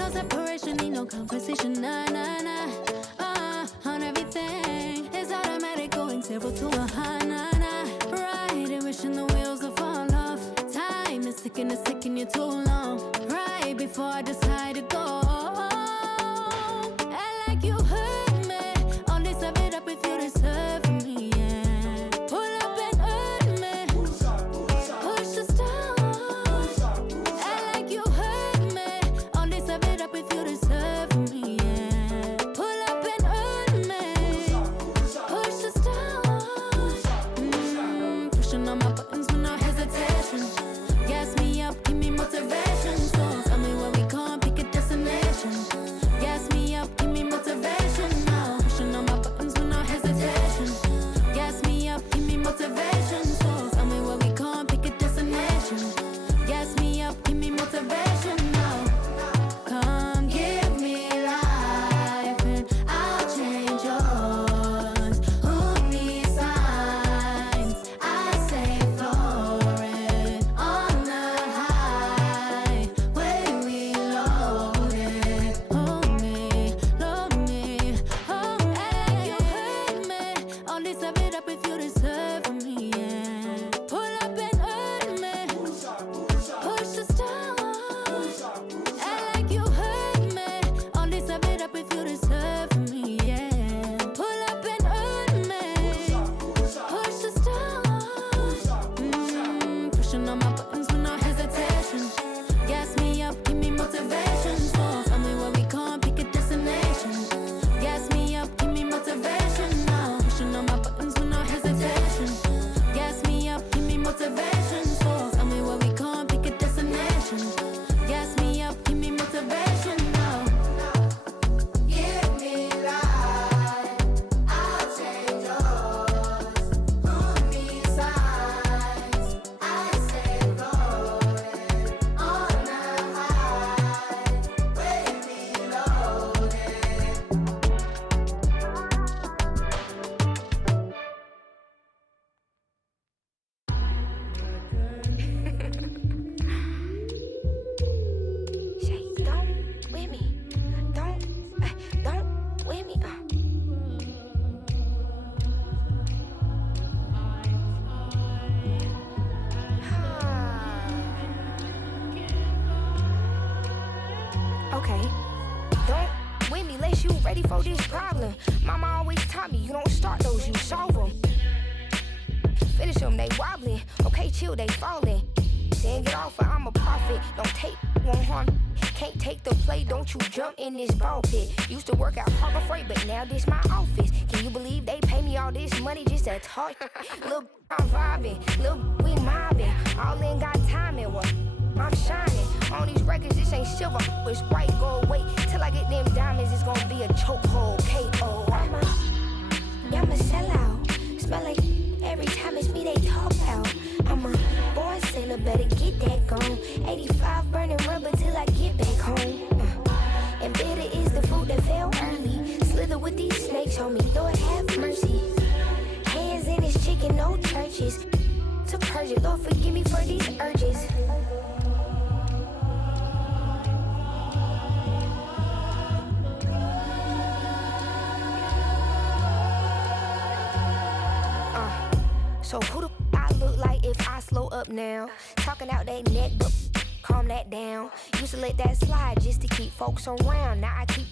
No separation, need no conversation, nah, nah, nah. On everything, it's automatic, going 0 to 100, nah, nah. Riding, wishing the wheels will fall off. Time is ticking, it's taking you too long. Right before I decide to go. And like you hurt me, only serve it up if you deserve me, yeah. Pull up and hurt me, push the stars. And like you hurt me, only serve it up if you deserve me, yeah. Pull up and hurt me, push the stars. Pushing on my buttons with no hesitation. Gas me up, give me motivation. So tell me where we going, pick a destination. Gas me up, give me motivation now. Pushing on my buttons with no hesitation. Gas me up, give me motivation. So tell me where we going, pick a destination. Gas me up, give me motivation now. Come give me life and I'll change yours. Who needs signs? I say florid on the highway we loaded. Hold me, love me, hold me. And you hurt me, only serve it up if you deserve me, yeah. Pull up and hurt me, push the stars. And like you hurt me, only serve it up if you deserve me, yeah. Pull up and hurt me, push the stars. Pushing on my buttons with no hesitation. Gas me up, give me motivation. So tell me where we going, pick a destination. Gas me up, give me motivation now. Pushing on my buttons with no hesitation. Gas me up, give me motivation. So tell me where we going, pick a destination. Gas me up, give me motivation now. Give me life, I'll change yours. Who needs signs? I say floating on the highway we loaded. Shay, don't with me. Don't with me. Okay. Don't with me unless you ready for this problem. Mama always taught me you don't start those, you solve them. Finish them, they wobbling. Okay, chill, they falling. Then get off, I'm a prophet. Don't take, won't harm. Can't take the play, don't you jump in this ball pit. Used to work out Harbor Freight, but now this my office. Can you believe they pay me all this money just to talk? Lil' I'm vibing, lil' we mobbing. All in got timing, what? I'm shining. On these records, this ain't silver, it's white gold. Wait till I get them diamonds, it's gonna be a chokehold. K.O. I'm a sellout. Smell like every time it's me they talk out. I'm a born sinner, better get that gone. 85 burning rubber till I get back home. And bitter is the food that fell early. Slither with these snakes on me, Lord have mercy. Hands in his chicken, no churches. To purge it, Lord forgive me for these urges. So who the I look like if I slow up now? Talking out that neck, but calm that down. Used to let that slide just to keep folks around. Now I keep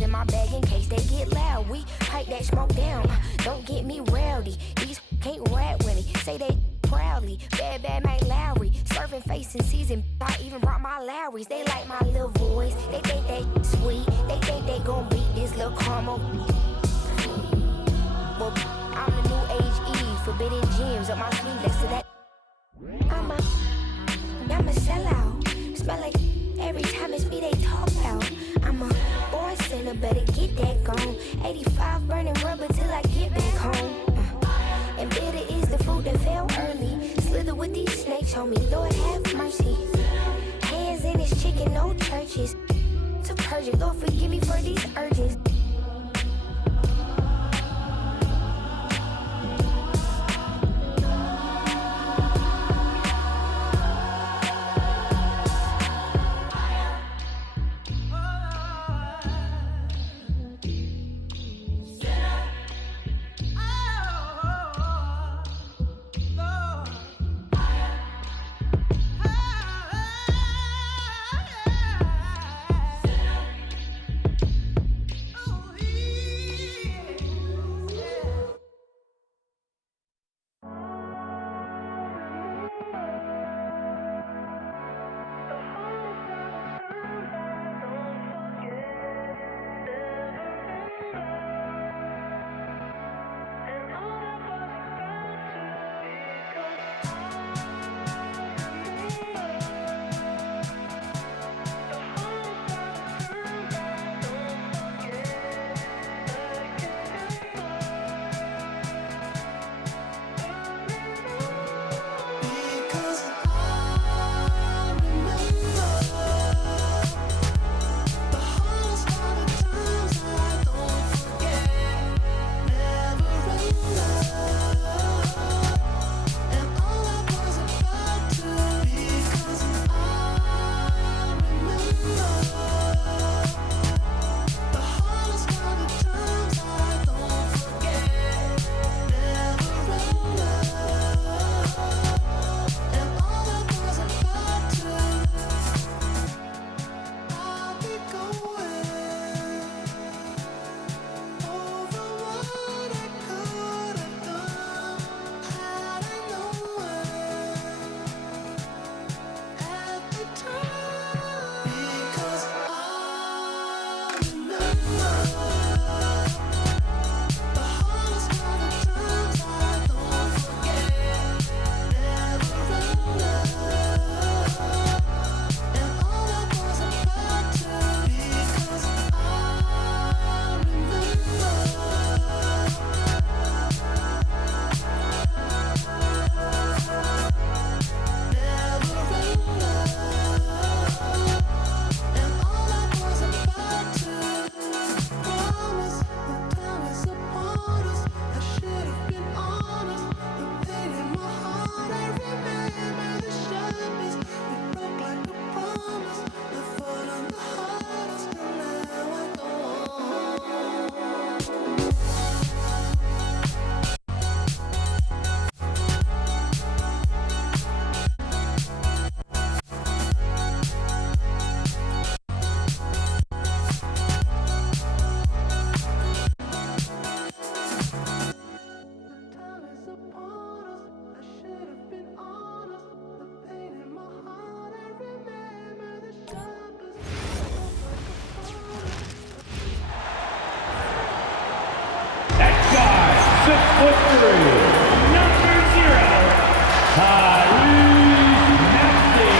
in my bag in case they get loud. We pipe that smoke down. Don't get me rowdy. These can't rap with me. Say they proudly. Bad Mike Lowry. Serving face in season. I even brought my Lowrys. They like my little voice. They think they sweet. They think they gon' beat this little caramel. Well, I'm the new age Eve. Forbidden gems up my sleeve. Next to that, I'm a sellout. Smell like every time it's me they talk out. I'm a born sinner, better get that gone. 85 burning rubber till I get back home. And bitter is the food that fell early. Slither with these snakes on me, Lord have mercy. Hands in his chicken, no churches. To purge it, Lord forgive me for these urges. number 0, Tyrese Maxey.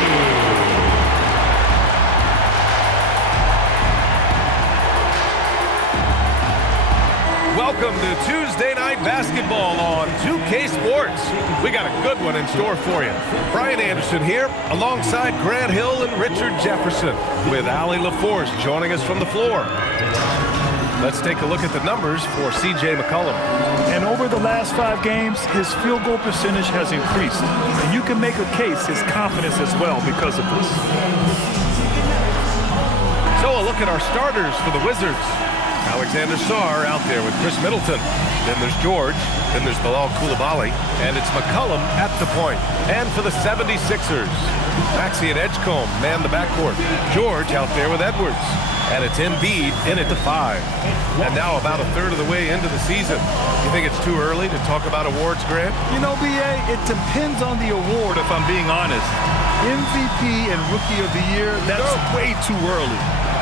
Welcome to Tuesday Night Basketball on 2K Sports. We got a good one in store for you. Brian Anderson here, alongside Grant Hill and Richard Jefferson, with Allie LaForce joining us from the floor. Let's take a look at the numbers for C.J. McCollum. And over the last 5 games, his field goal percentage has increased. And you can make a case his confidence as well because of this. So a look at our starters for the Wizards. Alexander Sarr out there with Chris Middleton. Then there's George. Then there's Bilal Coulibaly. And it's McCollum at the point. And for the 76ers, Maxey and Edgecombe man the backcourt. George out there with Edwards. And it's Embiid in at the 5. And now about a third of the way into the season. You think it's too early to talk about awards, Grant? You know, B.A., it depends on the award, if I'm being honest. MVP and Rookie of the Year, that's way too early.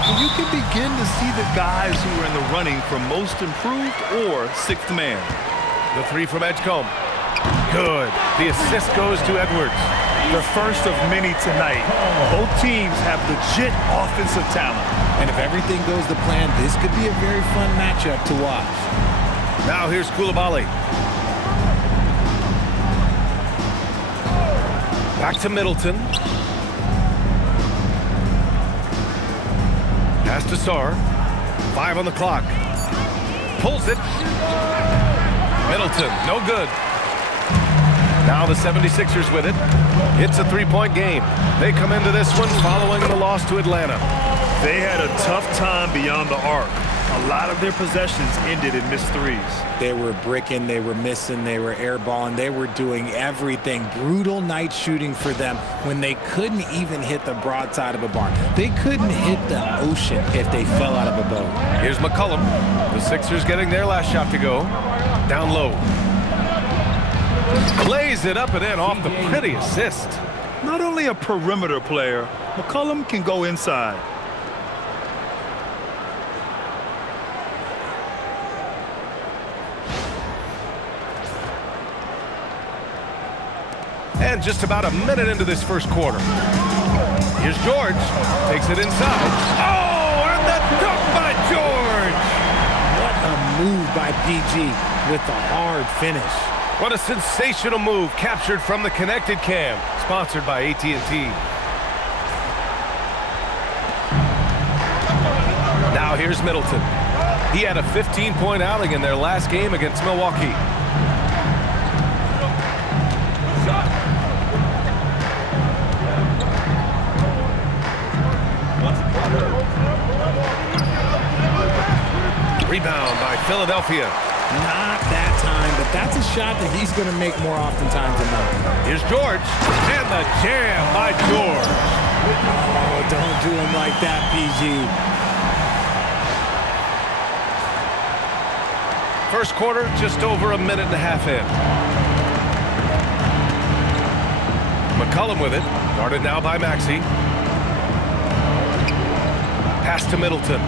And you can begin to see the guys who are in the running for Most Improved or Sixth Man. The 3 from Edgecombe. Good. The assist goes to Edwards. The first of many tonight. Both teams have legit offensive talent. And if everything goes to plan, this could be a very fun matchup to watch. Now here's Coulibaly. Back to Middleton. Pass to Sarr. 5 on the clock. Pulls it. Middleton, no good. Now the 76ers with it. It's a 3-point game. They come into this one following the loss to Atlanta. They had a tough time beyond the arc. A lot of their possessions ended in missed threes. They were bricking, they were missing, they were airballing, they were doing everything. Brutal night shooting for them when they couldn't even hit the broadside of a barn. They couldn't hit the ocean if they fell out of a boat. Here's McCollum. The Sixers getting their last shot to go. Down low. Plays it up and in off the pretty assist. Not only a perimeter player, McCollum can go inside. And just about a minute into this first quarter. Here's George. Takes it inside. Oh, and the dunk by George! What a move by PG with the hard finish. What a sensational move captured from the Connected Cam, sponsored by AT&T. Now here's Middleton. He had a 15-point outing in their last game against Milwaukee. Rebound by Philadelphia. Not that time, but that's a shot that he's going to make more oftentimes than not. Here's George, and the jam by George. Oh, don't do him like that, PG. First quarter, just over a minute and a half in. McCollum with it, guarded now by Maxey. Pass to Middleton.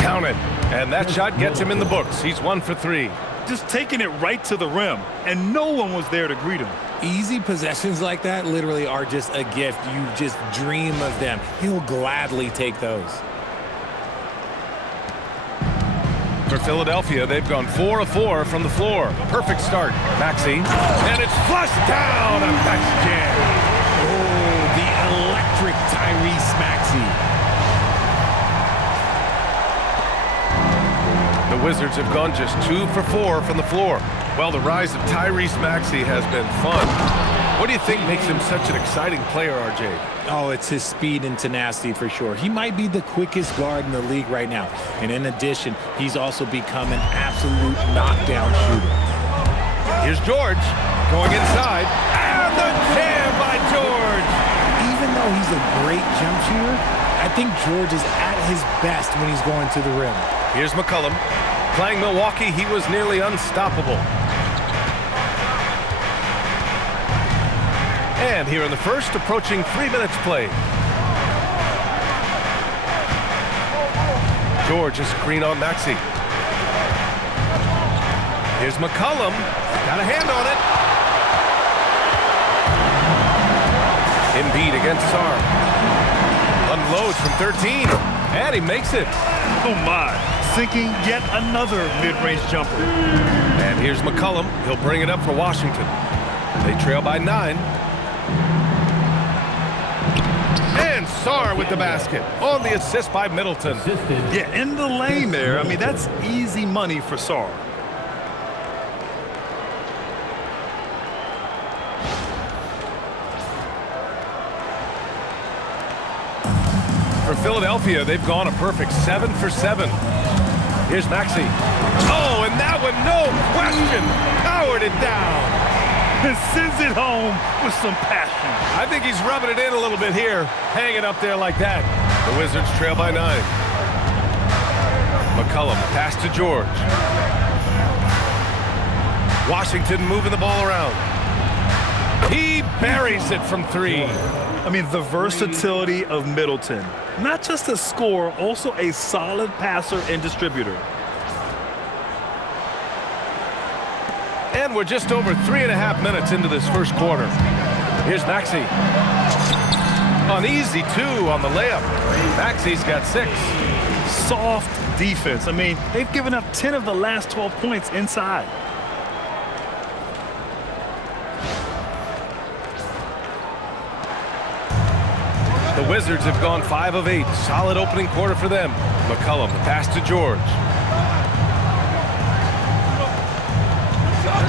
Counted, and that shot gets him in the books. He's 1 for 3. Just taking it right to the rim, and no one was there to greet him. Easy possessions like that literally are just a gift. You just dream of them. He'll gladly take those. For Philadelphia, they've gone 4 of 4 from the floor. Perfect start. Maxey, and it's flushed down. A nice jam. Oh, the electric Tyrese Maxey. The Wizards have gone just 2 for 4 from the floor. Well, the rise of Tyrese Maxey has been fun. What do you think makes him such an exciting player, RJ? Oh, it's his speed and tenacity for sure. He might be the quickest guard in the league right now. And in addition, he's also become an absolute knockdown shooter. Here's George going inside. And the jam by George! Even though he's a great jump shooter, I think George is at his best when he's going to the rim. Here's McCollum. Playing Milwaukee, he was nearly unstoppable. And here in the first, approaching 3 minutes played. George is screen on Maxey. Here's McCollum. Got a hand on it. Embiid against Sarr. Unloads from 13. And he makes it. Oh, my. Sinking yet another mid-range jumper. And here's McCollum. He'll bring it up for Washington. They trail by 9. And Sarr with the basket on the assist by Middleton. Yeah, in the lane there. I mean, that's easy money for Sarr. For Philadelphia, they've gone a perfect 7 for 7. Here's Maxey. Oh, and that one, no question, powered it down. And sends it home with some passion. I think he's rubbing it in a little bit here, hanging up there like that. The Wizards trail by 9. McCollum, pass to George. Washington moving the ball around. He buries it from 3. I mean, the versatility of Middleton. Not just a scorer, also a solid passer and distributor. And we're just over 3.5 minutes into this first quarter. Here's Maxey. An easy 2 on the layup. Maxey's got 6. Soft defense. I mean, they've given up 10 of the last 12 points inside. The Wizards have gone 5 of 8. Solid opening quarter for them. McCollum, the pass to George.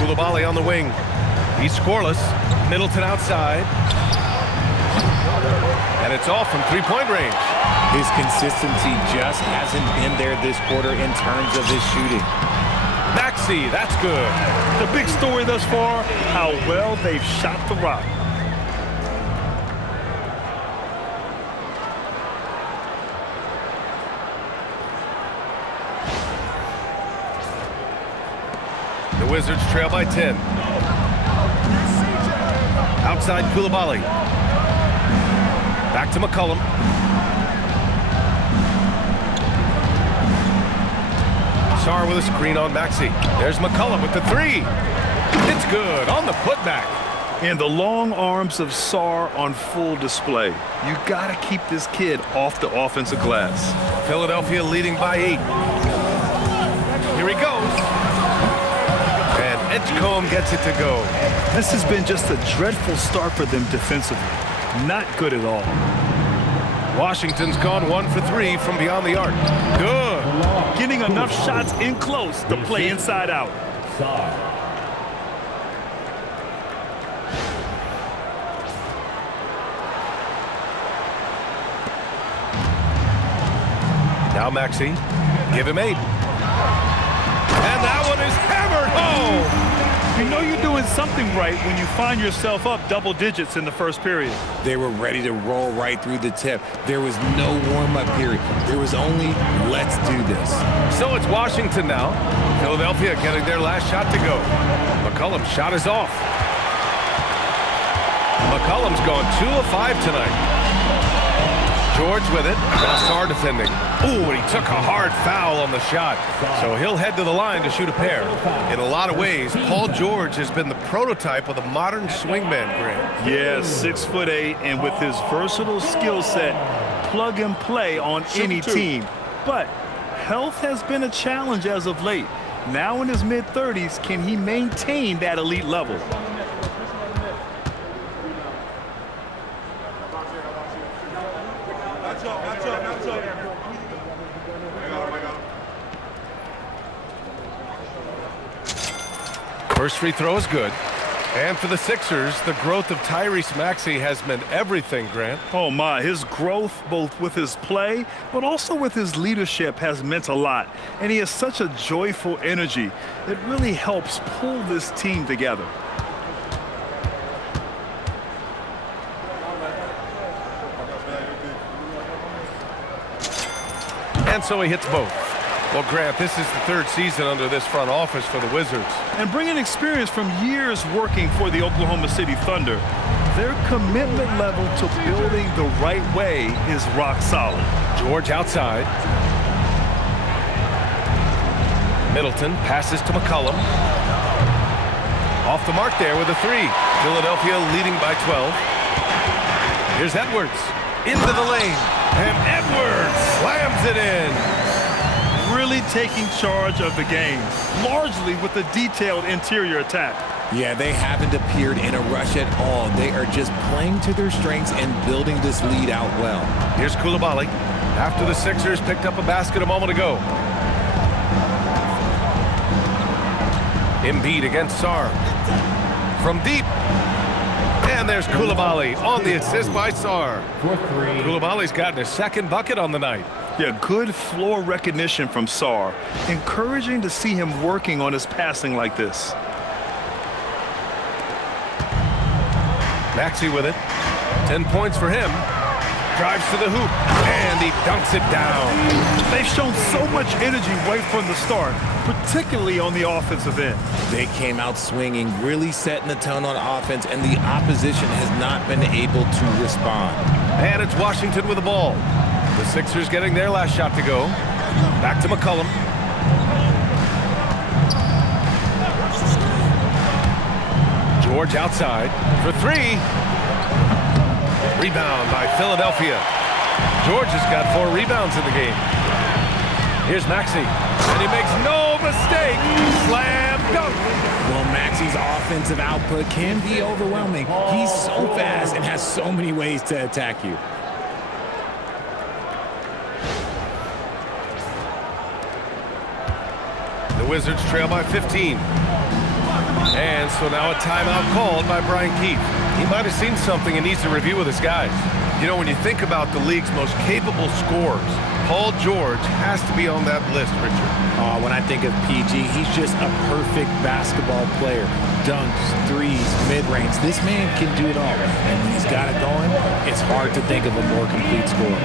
Coulibaly on the wing. He's scoreless. Middleton outside. And it's all from three-point range. His consistency just hasn't been there this quarter in terms of his shooting. Maxey, that's good. The big story thus far, how well they've shot the rock. The Wizards trail by 10. Outside Coulibaly. Back to McCollum. Sarr with a screen on Maxey. There's McCollum with the 3. It's good on the putback. And the long arms of Sarr on full display. You got to keep this kid off the offensive glass. Philadelphia leading by 8. Here he goes. And Edgecombe gets it to go. This has been just a dreadful start for them defensively. Not good at all. Washington's gone 1 for 3 from beyond the arc. Good. Getting enough shots in close to play inside out. Now Maxey. Give him 8. And that one is hammered home. You know you're doing something right when you find yourself up double digits in the first period. They were ready to roll right through the tip. There was no warm-up period. There was only, let's do this. So it's Washington now. Philadelphia getting their last shot to go. McCollum's shot is off. McCollum's gone 2 of 5 tonight. George with it. Now Sarr defending. Ooh, and he took a hard foul on the shot. So he'll head to the line to shoot a pair. In a lot of ways, Paul George has been the prototype of the modern swingman, Grant. Yeah, 6'8", and with his versatile skill set, plug and play on any team. But health has been a challenge as of late. Now in his mid-30s, can he maintain that elite level? First free throw is good. And for the Sixers, the growth of Tyrese Maxey has meant everything, Grant. Oh, my. His growth, both with his play, but also with his leadership, has meant a lot. And he has such a joyful energy. It really helps pull this team together. And so he hits both. Well, Grant, this is the 3rd season under this front office for the Wizards. And bringing experience from years working for the Oklahoma City Thunder, their commitment level to building the right way is rock solid. George outside. Middleton passes to McCollum. Off the mark there with a 3. Philadelphia leading by 12. Here's Edwards into the lane, and Edwards slams it in. Really taking charge of the game, largely with a detailed interior attack. Yeah, they haven't appeared in a rush at all. They are just playing to their strengths and building this lead out well. Here's Koulibaly after the Sixers picked up a basket a moment ago. Embiid against Sarr. From deep. And there's Koulibaly on the assist by Sarr. Koulibaly's gotten his second bucket on the night. Yeah, good floor recognition from Sarr. Encouraging to see him working on his passing like this. Maxey with it. 10 points for him. Drives to the hoop, and he dunks it down. They've shown so much energy right from the start, particularly on the offensive end. They came out swinging, really setting the tone on offense, and the opposition has not been able to respond. And it's Washington with the ball. The Sixers getting their last shot to go. Back to McCollum. George outside for 3. Rebound by Philadelphia. George has got 4 rebounds in the game. Here's Maxey, and he makes no mistake. Slam dunk. Well, Maxey's offensive output can be overwhelming. He's so fast and has so many ways to attack you. The Wizards trail by 15. And so now a timeout called by Brian Keefe. He might have seen something and needs to review with his guys. You know, when you think about the league's most capable scorers, Paul George has to be on that list, Richard. When I think of PG, he's just a perfect basketball player. Dunks, threes, mid-range. This man can do it all. And when he's got it going, it's hard to think of a more complete scorer.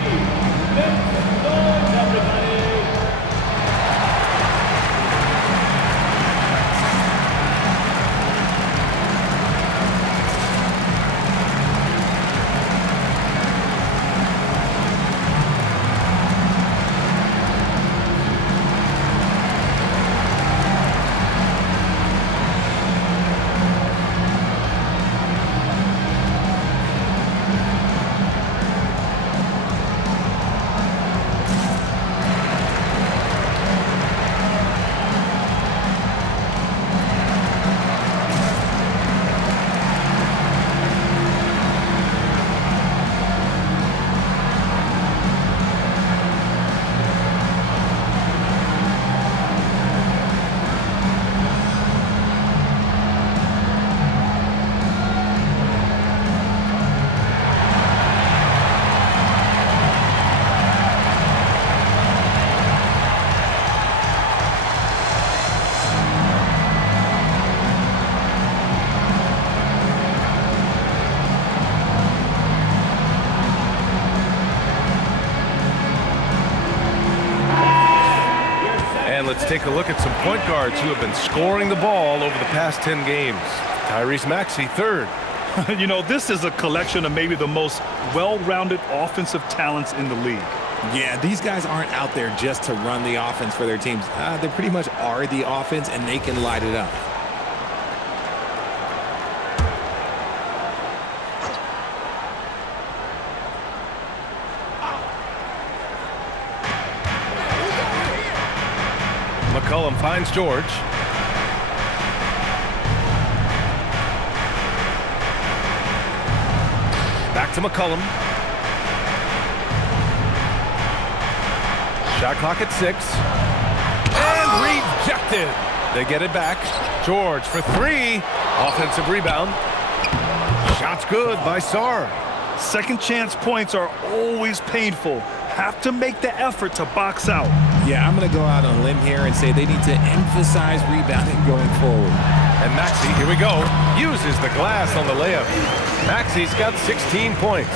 Let's take a look at some point guards who have been scoring the ball over the past 10 games. Tyrese Maxey, 3rd. You know, this is a collection of maybe the most well-rounded offensive talents in the league. Yeah, these guys aren't out there just to run the offense for their teams. They pretty much are the offense, and they can light it up. McCollum finds George. Back to McCollum. Shot clock at 6. And rejected. They get it back. George for 3. Offensive rebound. Shot's good by Sarr. Second chance points are always painful. Have to make the effort to box out. Yeah, I'm going to go out on a limb here and say they need to emphasize rebounding going forward. And Maxey, here we go, uses the glass on the layup. Maxey's got 16 points.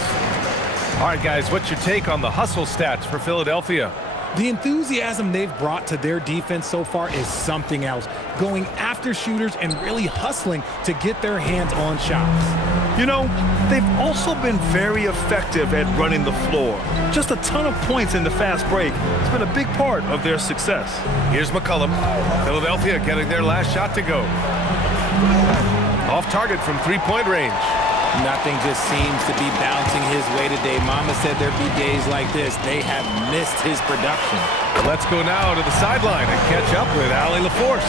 All right, guys, what's your take on the hustle stats for Philadelphia? The enthusiasm they've brought to their defense so far is something else. Going after shooters and really hustling to get their hands on shots. You know, they've also been very effective at running the floor. Just a ton of points in the fast break. It's been a big part of their success. Here's McCollum. Philadelphia getting their last shot to go. Off target from three-point range. Nothing just seems to be bouncing his way today. Mama said there'd be days like this. They have missed his production. Let's go now to the sideline and catch up with Allie LaForce.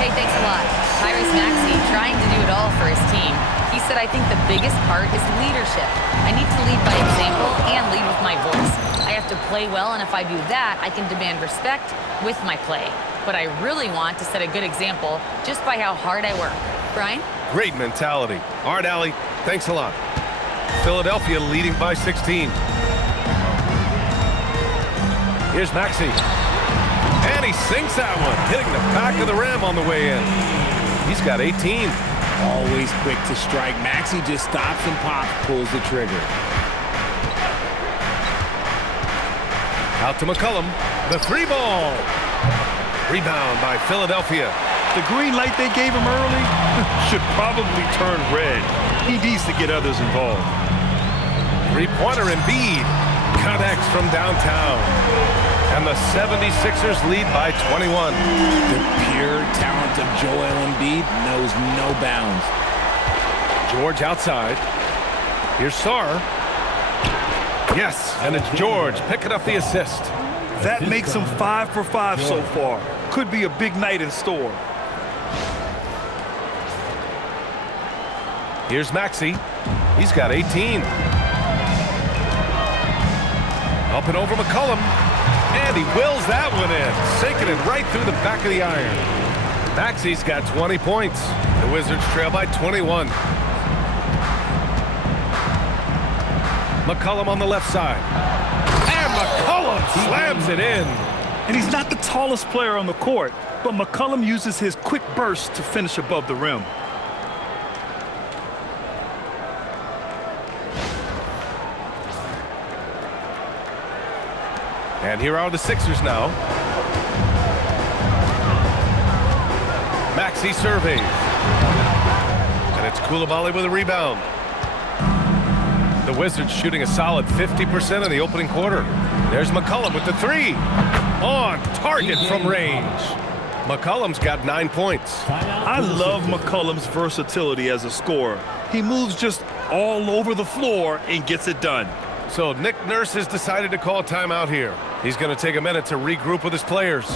Hey, thanks a lot. Tyrese Maxey trying to do it all for his team. He said, I think the biggest part is leadership. I need to lead by example and lead with my voice. I have to play well, and if I do that, I can demand respect with my play. But I really want to set a good example just by how hard I work. Brian? Great mentality. All right, Allie, thanks a lot. Philadelphia leading by 16. Here's Maxey. And he sinks that one, hitting the back of the rim on the way in. He's got 18. Always quick to strike. Maxey just stops and pops, pulls the trigger. Out to McCollum. The three ball. Rebound by Philadelphia. The green light they gave him early should probably turn red. He needs to get others involved. Three-pointer Embiid connects from downtown. And the 76ers lead by 21. The pure talent of Joel Embiid knows no bounds. George outside. Here's Sarr. Yes, and it's George picking up the assist. That makes him 5 for 5 so far. Could be a big night in store. Here's Maxey. He's got 18. Up and over McCollum. And he wills that one in, sinking it right through the back of the iron. Maxey's got 20 points. The Wizards trail by 21. McCollum on the left side. And McCollum slams it in. And he's not the tallest player on the court, but McCollum uses his quick burst to finish above the rim. And here are the Sixers now. Maxey surveys. And it's Coulibaly with a rebound. The Wizards shooting a solid 50% in the opening quarter. There's McCollum with the three. On target from range. McCollum's got 9 points. I love McCollum's versatility as a scorer. He moves just all over the floor and gets it done. So Nick Nurse has decided to call timeout here. He's going to take a minute to regroup with his players.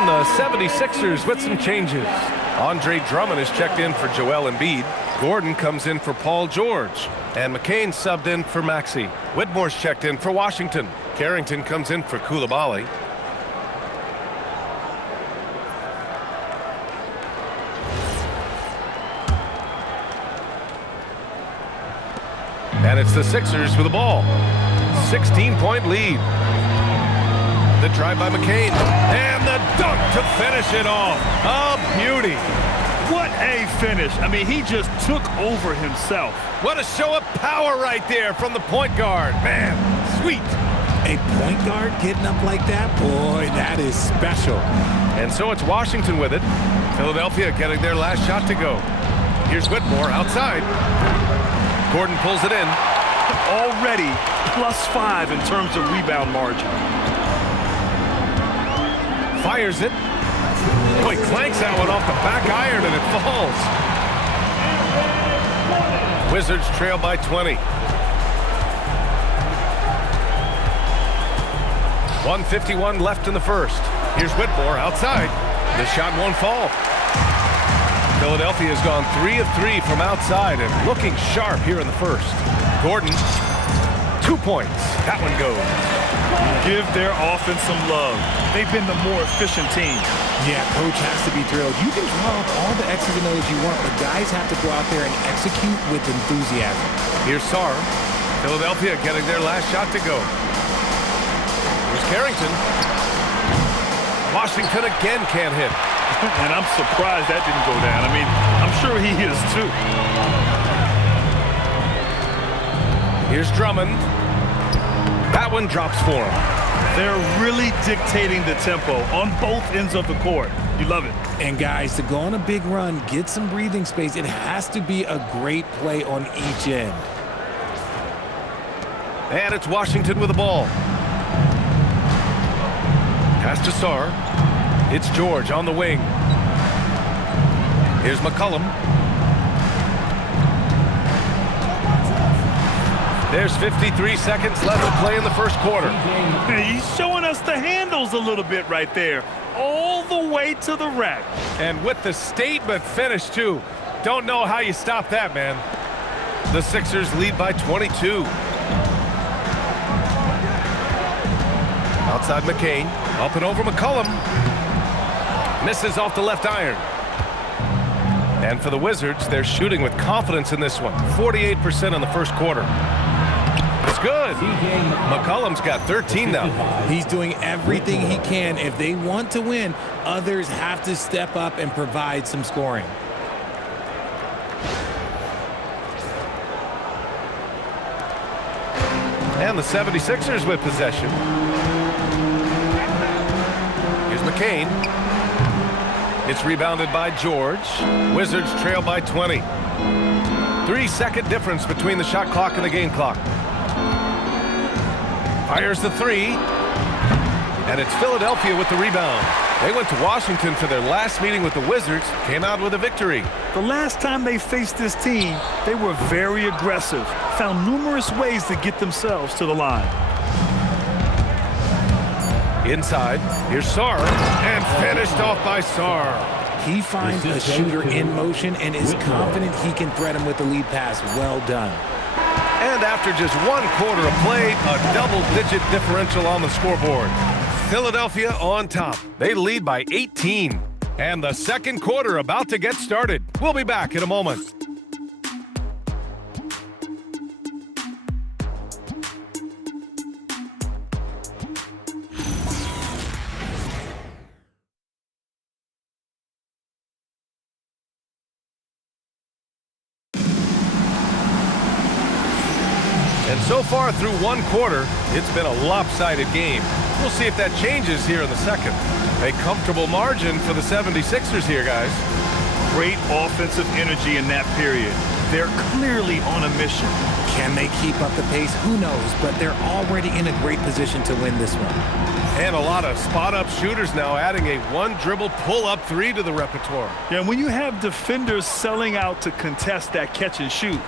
The 76ers with some changes. Andre Drummond is checked in for Joel Embiid. Gordon comes in for Paul George. And McCain subbed in for Maxey. Whitmore's checked in for Washington. Carrington comes in for Coulibaly. And it's the Sixers with the ball. 16-point lead. The drive by McCain. And the dunk to finish it off. A beauty. What a finish. I mean, he just took over himself. What a show of power right there from the point guard. Man, sweet. A point guard getting up like that? Boy, that is special. And so it's Washington with it. Philadelphia getting their last shot to go. Here's Whitmore outside. Gordon pulls it in. already +5 in terms of rebound margin. Fires it. Oh, he clanks that one off the back iron and it falls. Wizards trail by 20. 1:51 left in the first. Here's Whitmore outside. The shot won't fall. Philadelphia has gone 3 of 3 from outside and looking sharp here in the first. Gordon, 2 points. That one goes. Give their offense some love. They've been the more efficient team. Yeah, coach has to be thrilled. You can draw up all the X's and O's you want, but guys have to go out there and execute with enthusiasm. Here's Sarr. Philadelphia getting their last shot to go. Here's Carrington. Washington again can't hit. And I'm surprised that didn't go down. I mean, I'm sure he is too. Here's Drummond. That one drops for him. They're really dictating the tempo on both ends of the court. You love it. And guys, to go on a big run, get some breathing space, it has to be a great play on each end. And it's Washington with the ball. Pass to Sarr. It's George on the wing. Here's McCollum. There's 53 seconds left to play in the first quarter. He's showing us the handles a little bit right there. All the way to the rack. And with the statement finish, too. Don't know how you stop that, man. The Sixers lead by 22. Outside McCain. Up and over McCollum. Misses off the left iron. And for the Wizards, they're shooting with confidence in this one. 48% in the first quarter. It's good. McCollum's got 13 now. He's doing everything he can. If they want to win, others have to step up and provide some scoring. And the 76ers with possession. Here's McCain. It's rebounded by George. Wizards trail by 20. 3-second difference between the shot clock and the game clock. Fires the three. And it's Philadelphia with the rebound. They went to Washington for their last meeting with the Wizards, came out with a victory. The last time they faced this team, they were very aggressive, found numerous ways to get themselves to the line. Inside, here's Sarr, and finished off by Sarr. He finds a shooter in motion and is confident he can thread him with the lead pass. Well done. And after just 1 quarter of play, a double-digit differential on the scoreboard. Philadelphia on top. They lead by 18. And the second quarter about to get started. We'll be back in a moment. And so far through 1 quarter, it's been a lopsided game. We'll see if that changes here in the second. A comfortable margin for the 76ers here, guys. Great offensive energy in that period. They're clearly on a mission. Can they keep up the pace? Who knows, but they're already in a great position to win this one. And a lot of spot-up shooters now, adding a one-dribble pull-up three to the repertoire. Yeah, when you have defenders selling out to contest that catch and shoot,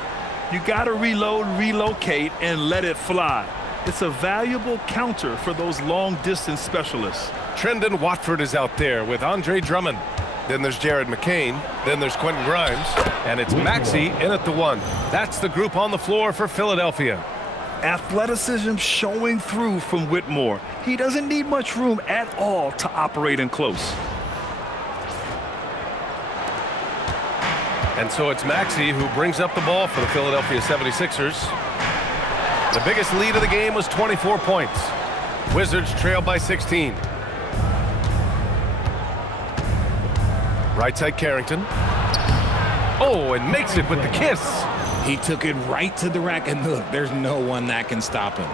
you got to reload, relocate, and let it fly. It's a valuable counter for those long-distance specialists. Trendon Watford is out there with Andre Drummond. Then there's Jared McCain. Then there's Quentin Grimes. And it's Maxey in at the 1. That's the group on the floor for Philadelphia. Athleticism showing through from Whitmore. He doesn't need much room at all to operate in close. And so it's Maxey who brings up the ball for the Philadelphia 76ers. The biggest lead of the game was 24 points. Wizards trail by 16. Right side Carrington. Oh, and makes it with the kiss. He took it right to the rack, and look, there's no one that can stop him.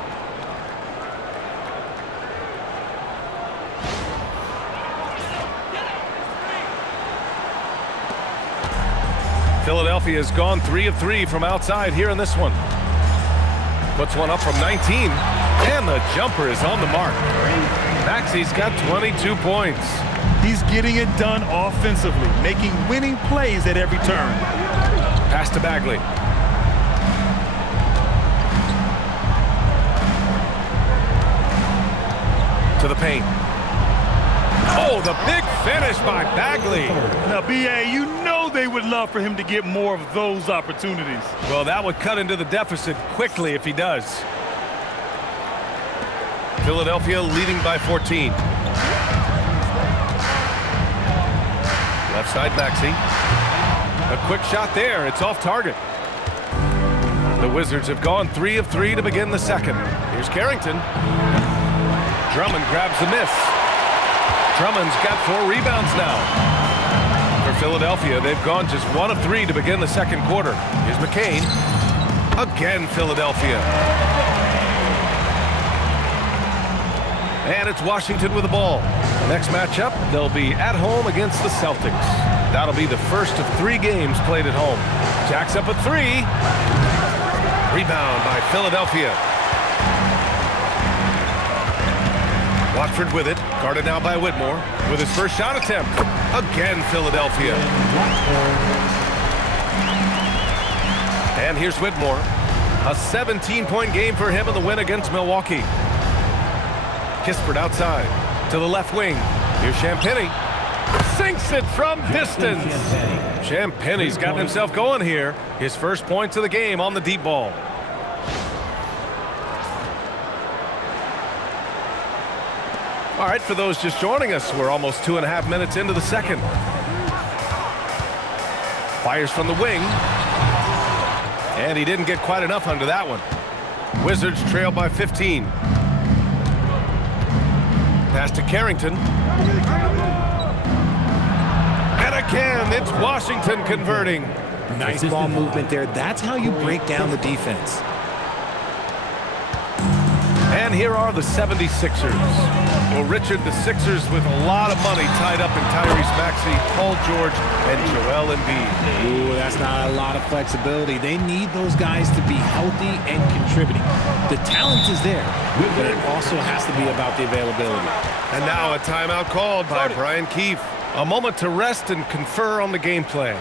Philadelphia has gone 3 of 3 from outside here in this one. Puts one up from 19, and the jumper is on the mark. Maxey's got 22 points. He's getting it done offensively, making winning plays at every turn. Pass to Bagley. To the paint. Oh, the big finish by Bagley. Now, B.A., you know they would love for him to get more of those opportunities. Well, that would cut into the deficit quickly if he does. Philadelphia leading by 14. Left side, Maxey. A quick shot there. It's off target. The Wizards have gone 3 of 3 to begin the second. Here's Carrington. Drummond grabs the miss. Drummond's got 4 rebounds now. For Philadelphia, they've gone just 1 of 3 to begin the second quarter. Here's McCain. Again, Philadelphia. And it's Washington with the ball. Next matchup, they'll be at home against the Celtics. That'll be the first of 3 games played at home. Jack's up at 3. Rebound by Philadelphia. Watford with it, guarded now by Whitmore, with his first shot attempt. Again, Philadelphia. And here's Whitmore. A 17-point game for him in the win against Milwaukee. Kispert outside to the left wing. Here's Champagnie. Sinks it from distance. Champagnie's gotten himself going here. His first points of the game on the deep ball. All right, for those just joining us, we're almost 2.5 minutes into the second. Fires from the wing. And he didn't get quite enough under that one. Wizards trail by 15. Pass to Carrington. And again, it's Washington converting. Nice ball movement there. That's how you break down the defense. And here are the 76ers. Well, Richard, the Sixers with a lot of money tied up in Tyrese Maxey, Paul George, and Joel Embiid. Ooh, that's not a lot of flexibility. They need those guys to be healthy and contributing. The talent is there, but it also has to be about the availability. And now a timeout called by Brian Keefe. A moment to rest and confer on the game plan.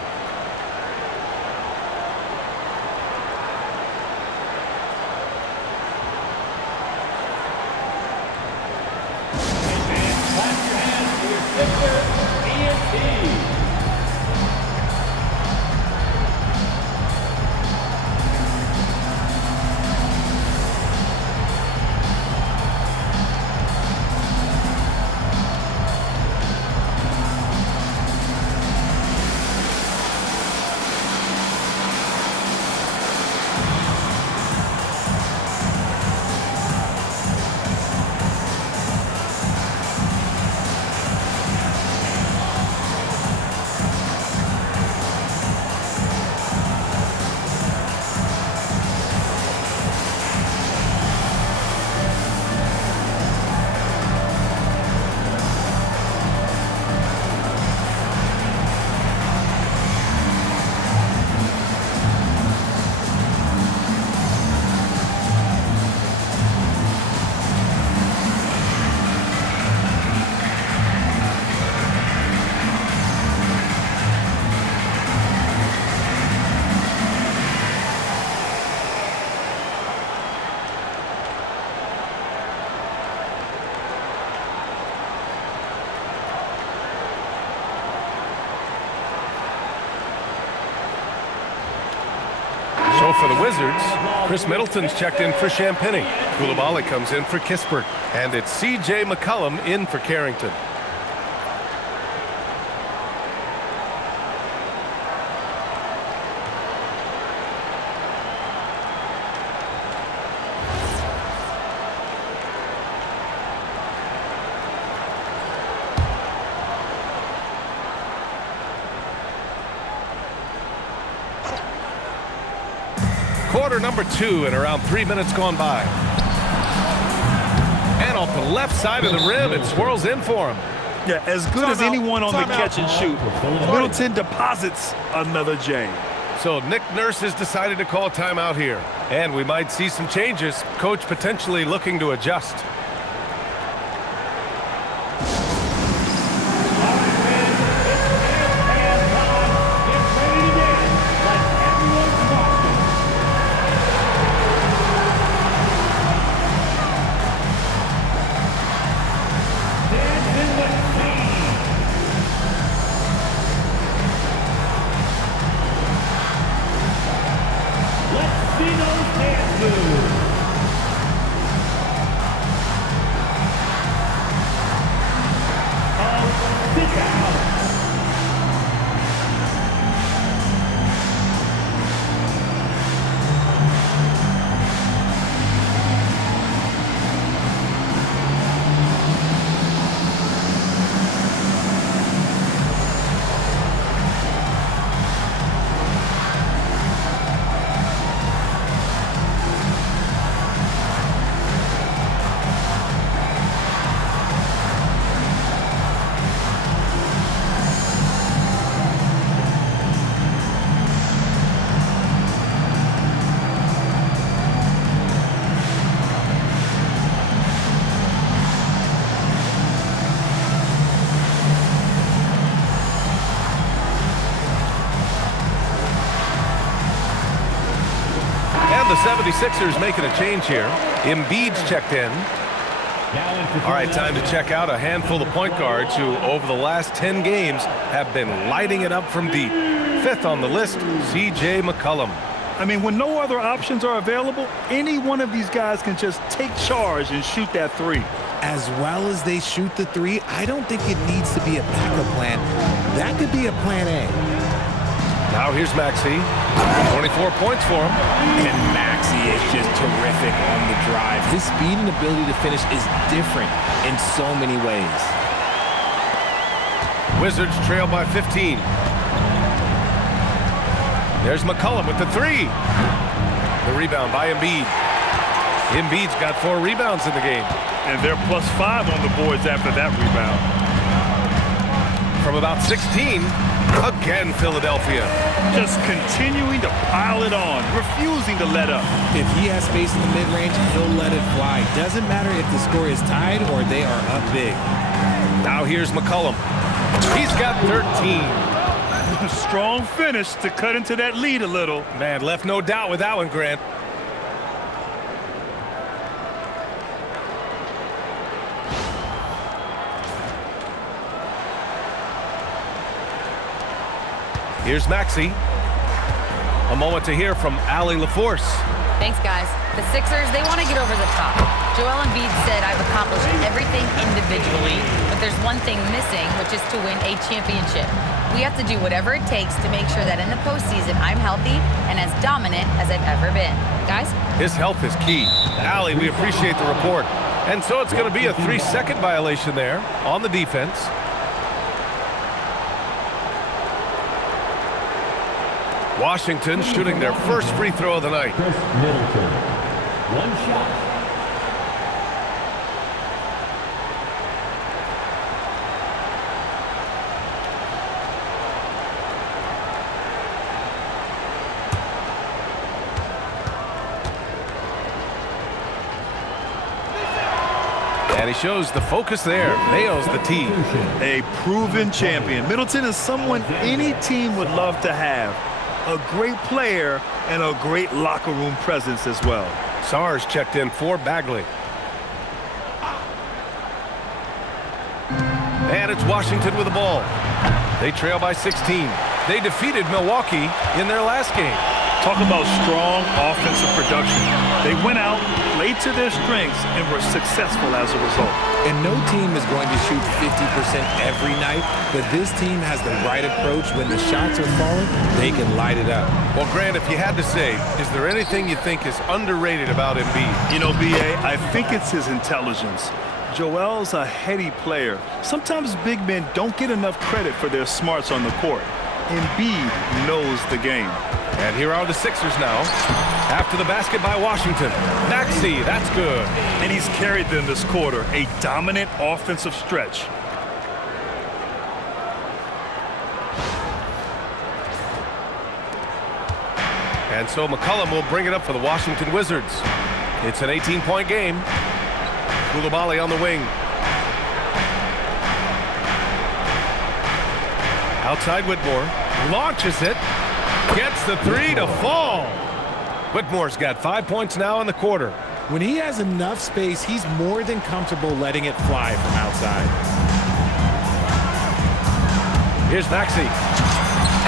So for the Wizards, Chris Middleton's checked in for Champagnie. Coulibaly comes in for Kispert. And it's C.J. McCollum in for Carrington. Quarter number 2 and around 3 minutes gone by. And off the left side of the rim, it swirls in for him. Yeah, as good as anyone on the catch and shoot. Middleton deposits another J. So Nick Nurse has decided to call timeout here. And we might see some changes. Coach potentially looking to adjust. The 76ers making a change here. Embiid's checked in. All right, time to check out a handful of point guards who, over the last 10 games, have been lighting it up from deep. Fifth on the list, C.J. McCollum. I mean, when no other options are available, any one of these guys can just take charge and shoot that three. As well as they shoot the three, I don't think it needs to be a backup plan. That could be a plan A. Now here's Maxey. 24 points for him. And Maxey is just terrific on the drive. His speed and ability to finish is different in so many ways. Wizards trail by 15. There's McCollum with the three. The rebound by Embiid. Embiid's got 4 rebounds in the game. And they're +5 on the boards after that rebound. From about 16, again Philadelphia. Just continuing to pile it on, refusing to let up. If he has space in the mid-range, he'll let it fly. Doesn't matter if the score is tied or they are up big. Now here's McCollum. He's got 13. Strong finish to cut into that lead a little. Man, left no doubt with that one, Grant. Here's Maxey. A moment to hear from Allie LaForce. Thanks, guys. The Sixers, they want to get over the top. Joel Embiid said, I've accomplished everything individually, but there's one thing missing, which is to win a championship. We have to do whatever it takes to make sure that in the postseason, I'm healthy and as dominant as I've ever been. Guys? His health is key. Allie, we appreciate the report. And so it's going to be a 3-second violation there on the defense. Washington shooting their first free throw of the night. Chris Middleton. One shot. And he shows the focus there. Nails the tee. A proven champion. Middleton is someone any team would love to have. A great player and a great locker room presence as well. Sarge checked in for Bagley. And it's Washington with the ball. They trail by 16. They defeated Milwaukee in their last game. Talk about strong offensive production. They went out, played to their strengths, and were successful as a result. And no team is going to shoot 50% every night, but this team has the right approach. When the shots are falling, they can light it up. Well, Grant, if you had to say, is there anything you think is underrated about Embiid? You know, B.A., I think it's his intelligence. Joel's a heady player. Sometimes big men don't get enough credit for their smarts on the court. Embiid knows the game. And here are the Sixers now. After the basket by Washington. Maxey, that's good. And he's carried them this quarter. A dominant offensive stretch. And so McCollum will bring it up for the Washington Wizards. It's an 18-point game. Koulibaly on the wing. Outside Whitmore. Launches it. Gets the three to fall. Whitmore's got 5 points now in the quarter. When he has enough space, he's more than comfortable letting it fly from outside. Here's Maxey.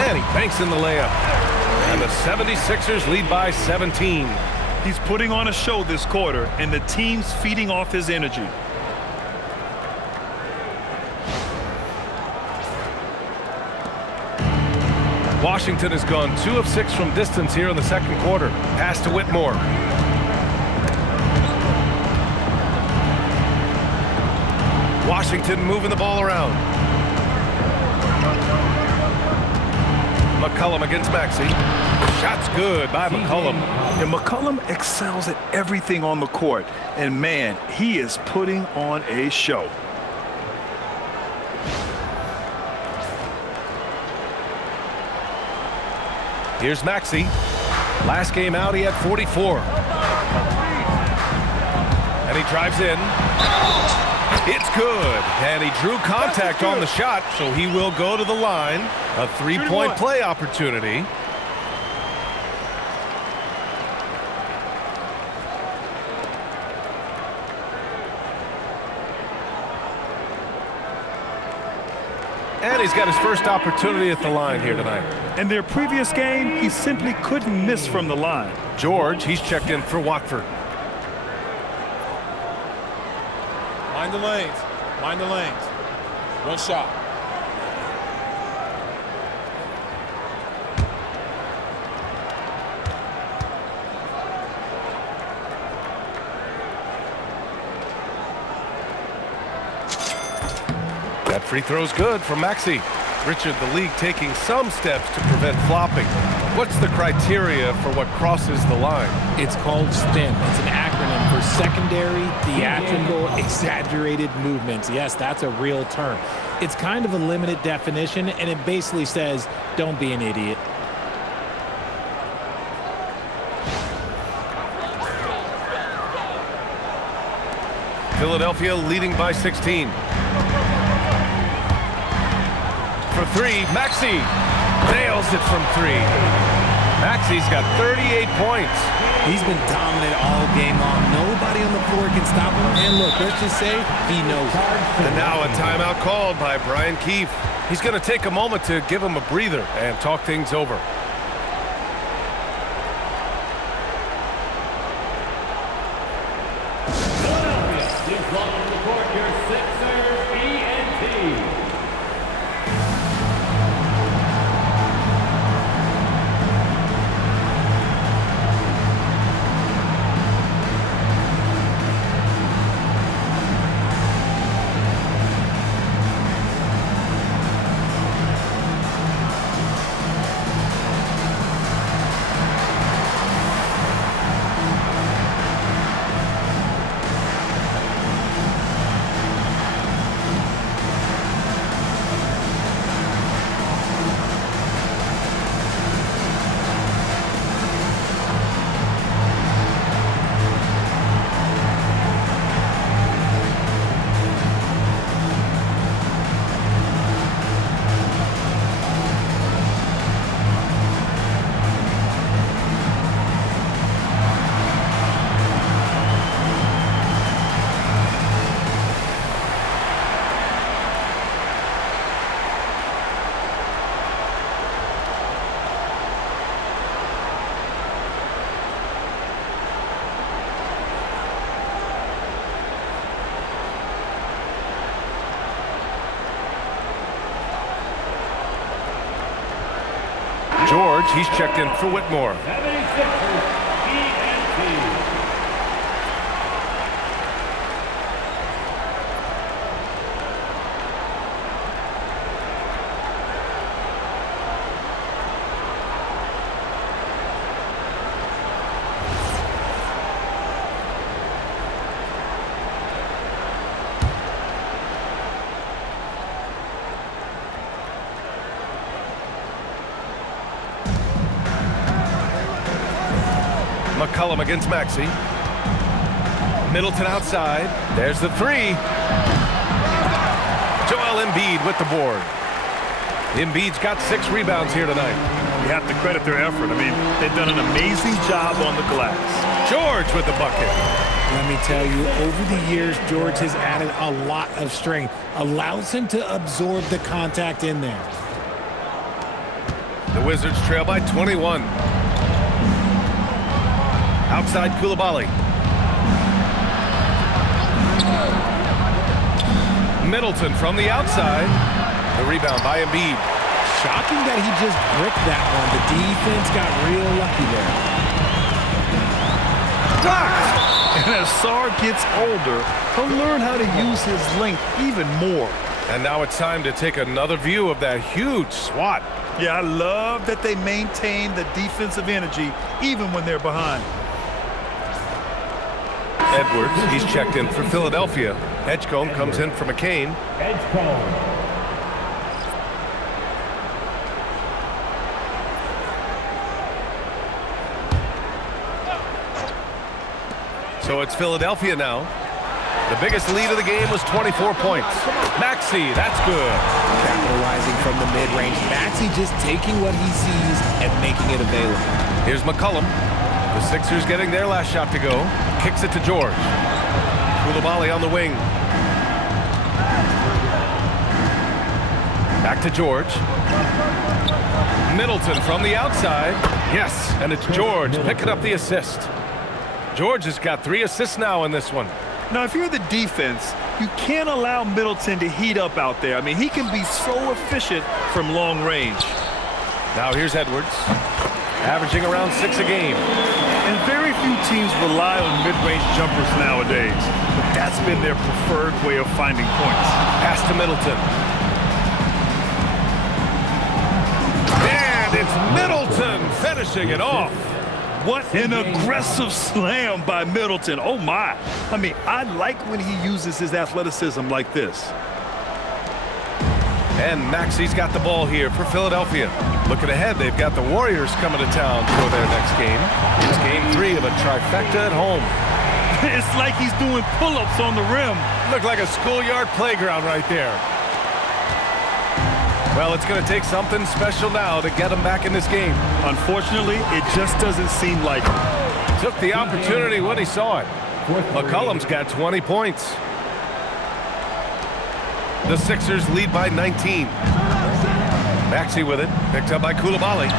And he banks in the layup. And the 76ers lead by 17. He's putting on a show this quarter, and the team's feeding off his energy. Washington has gone 2 of 6 from distance here in the second quarter. Pass to Whitmore. Washington moving the ball around. McCollum against Maxey. Shot's good by McCollum. And McCollum excels at everything on the court. And man, he is putting on a show. Here's Maxey. Last game out, he had 44. And he drives in. It's good. And he drew contact on the shot, so he will go to the line. A three-point play opportunity. And he's got his first opportunity at the line here tonight. In their previous game, he simply couldn't miss from the line. George, he's checked in for Watford. Mind the lanes. Mind the lanes. One shot. That free throw's good from Maxey. Richard, the league taking some steps to prevent flopping. What's the criteria for what crosses the line? It's called STEM. It's an acronym for secondary, theatrical, exaggerated movements. Yes, that's a real term. It's kind of a limited definition, and it basically says, don't be an idiot. Philadelphia leading by 16. For three, Maxey nails it from three. Maxey's got 38 points. He's been dominant all game long. Nobody on the floor can stop him. And look, let's just say he knows it. And now a timeout called by Brian Keefe. He's going to take a moment to give him a breather and talk things over. Welcome to the court, your Sixers ENT. George, he's checked in for Whitmore. 76ers ENT. McCollum against Maxey. Middleton outside. There's the three. Joel Embiid with the board. Embiid's got 6 rebounds here tonight. You have to credit their effort. I mean, they've done an amazing job on the glass. George with the bucket. Let me tell you, over the years, George has added a lot of strength. Allows him to absorb the contact in there. The Wizards trail by 21. Outside Koulibaly. Middleton from the outside. The rebound by Embiid. Shocking that he just bricked that one. The defense got real lucky there. Blocked! And as Sarr gets older, he'll learn how to use his length even more. And now it's time to take another view of that huge swat. Yeah, I love that they maintain the defensive energy even when they're behind. Edwards, he's checked in for Philadelphia. Edgecombe comes in for McCain. Edgecombe. So it's Philadelphia now. The biggest lead of the game was 24 points. Maxey, that's good. Capitalizing from the mid-range. Maxey just taking what he sees and making it available. Here's McCollum. The Sixers getting their last shot to go. Kicks it to George. Koulibaly on the wing. Back to George. Middleton from the outside. Yes, and it's George picking up the assist. George has got 3 assists now in this one. Now, if you're the defense, you can't allow Middleton to heat up out there. I mean, he can be so efficient from long range. Now here's Edwards, averaging around 6 a game. And very few teams rely on mid-range jumpers nowadays. But that's been their preferred way of finding points. Pass to Middleton. And it's Middleton finishing it off. What an aggressive slam by Middleton. Oh, my. I mean, I like when he uses his athleticism like this. And Maxey's got the ball here for Philadelphia. Looking ahead, they've got the Warriors coming to town for their next game. It's game 3 of a trifecta at home. It's like he's doing pull-ups on the rim. Looked like a schoolyard playground right there. Well, it's going to take something special now to get him back in this game. Unfortunately, it just doesn't seem like it. Took the opportunity when he saw it. McCollum's got 20 points. The Sixers lead by 19. Maxey with it, picked up by Koulibaly.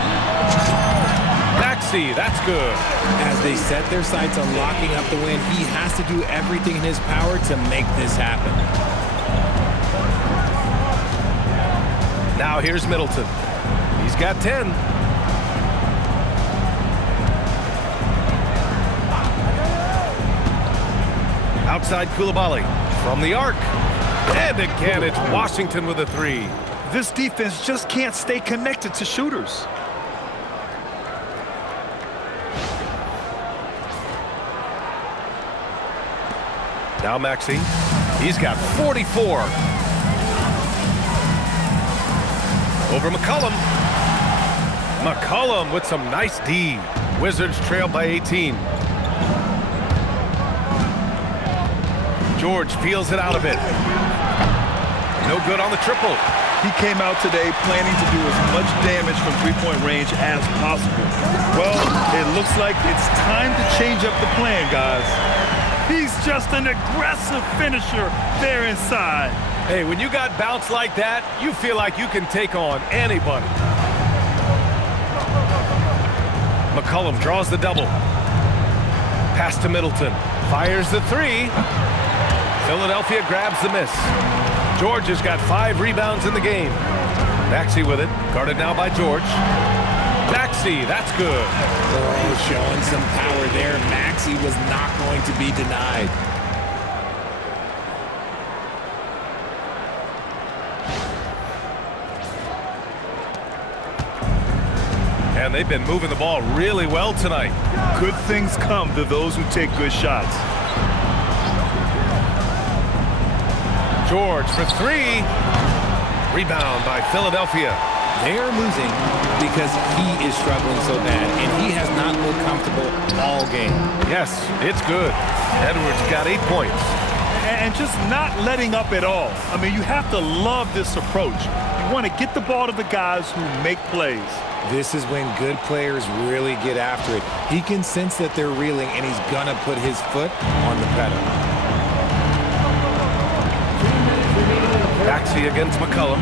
Maxey, that's good. As they set their sights on locking up the win, he has to do everything in his power to make this happen. Now here's Middleton. He's got 10. Outside Koulibaly from the arc. And again, it's Washington with a 3. This defense just can't stay connected to shooters. Now Maxey. He's got 44. Over McCollum. McCollum with some nice D. Wizards trail by 18. George feels it out a bit. No good on the triple. He came out today planning to do as much damage from three-point range as possible. Well, it looks like it's time to change up the plan, guys. He's just an aggressive finisher there inside. Hey, when you got bounce like that, you feel like you can take on anybody. McCollum draws the double. Pass to Middleton. Fires the 3. Philadelphia grabs the miss. George has got 5 rebounds in the game. Maxey with it. Guarded now by George. Maxey, that's good. Oh, showing some power there. Maxey was not going to be denied. And they've been moving the ball really well tonight. Good things come to those who take good shots. George for 3. Rebound by Philadelphia. They are losing because he is struggling so bad, and he has not looked comfortable all game. Yes, it's good. Edwards got 8 points. And just not letting up at all. I mean, you have to love this approach. You want to get the ball to the guys who make plays. This is when good players really get after it. He can sense that they're reeling, and he's going to put his foot on the pedal. Maxey against McCollum.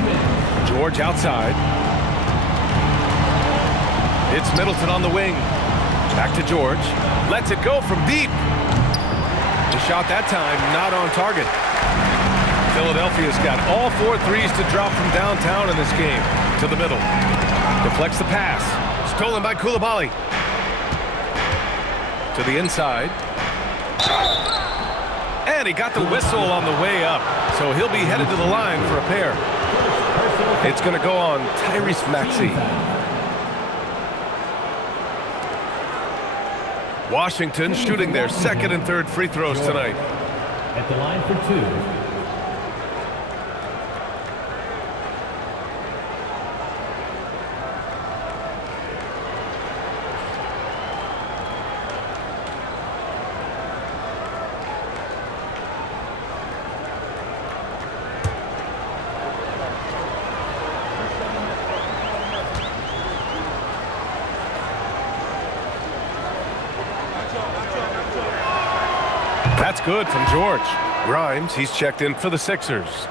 George outside. It's Middleton on the wing. Back to George. Lets it go from deep. The shot that time not on target. Philadelphia's got all 4 threes to drop from downtown in this game. To the middle. Deflects the pass. Stolen by Coulibaly. To the inside. And he got the whistle on the way up. So he'll be headed to the line for a pair. It's going to go on Tyrese Maxey. Washington shooting their second and third free throws tonight. At the line for 2. That's good from George. Grimes, he's checked in for the Sixers.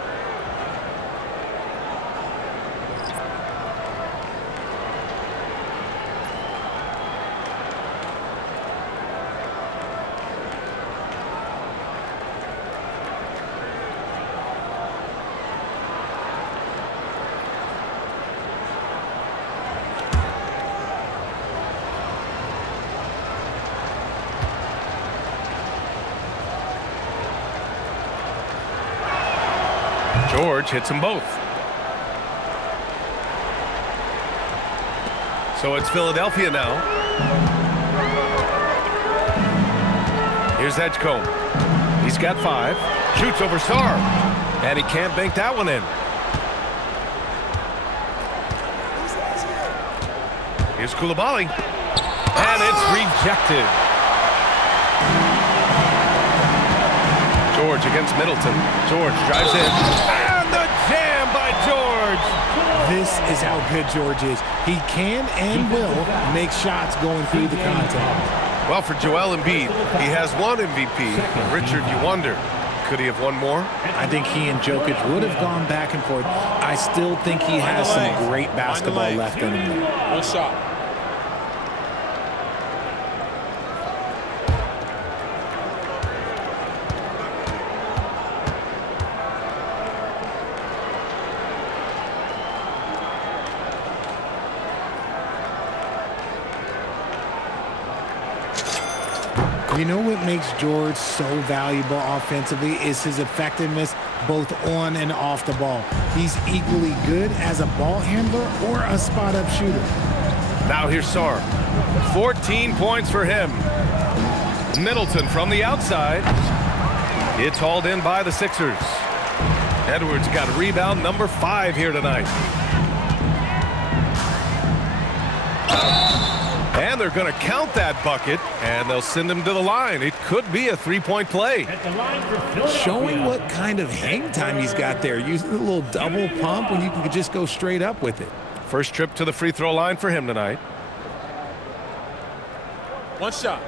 George hits them both. So it's Philadelphia now. Here's Edgecombe. He's got 5. Shoots over Sarr. And he can't bank that one in. Here's Coulibaly. And it's rejected. George against Middleton. George drives in. And the jam by George. This is how good George is. He can and will make shots going through the contact. Well, for Joel Embiid, he has 1 MVP. Richard, you wonder, could he have won more? I think he and Jokic would have gone back and forth. I still think he has some great basketball left in him. One shot. You know what makes George so valuable offensively is his effectiveness both on and off the ball. He's equally good as a ball handler or a spot-up shooter. Now here's Sarr. 14 points for him. Middleton from the outside. It's hauled in by the Sixers. Edwards got rebound number 5 here tonight. And they're going to count that bucket, and they'll send him to the line. It could be a 3-point play. Showing what kind of hang time he's got there, using a little double pump when you can just go straight up with it. First trip to the free throw line for him tonight. One shot.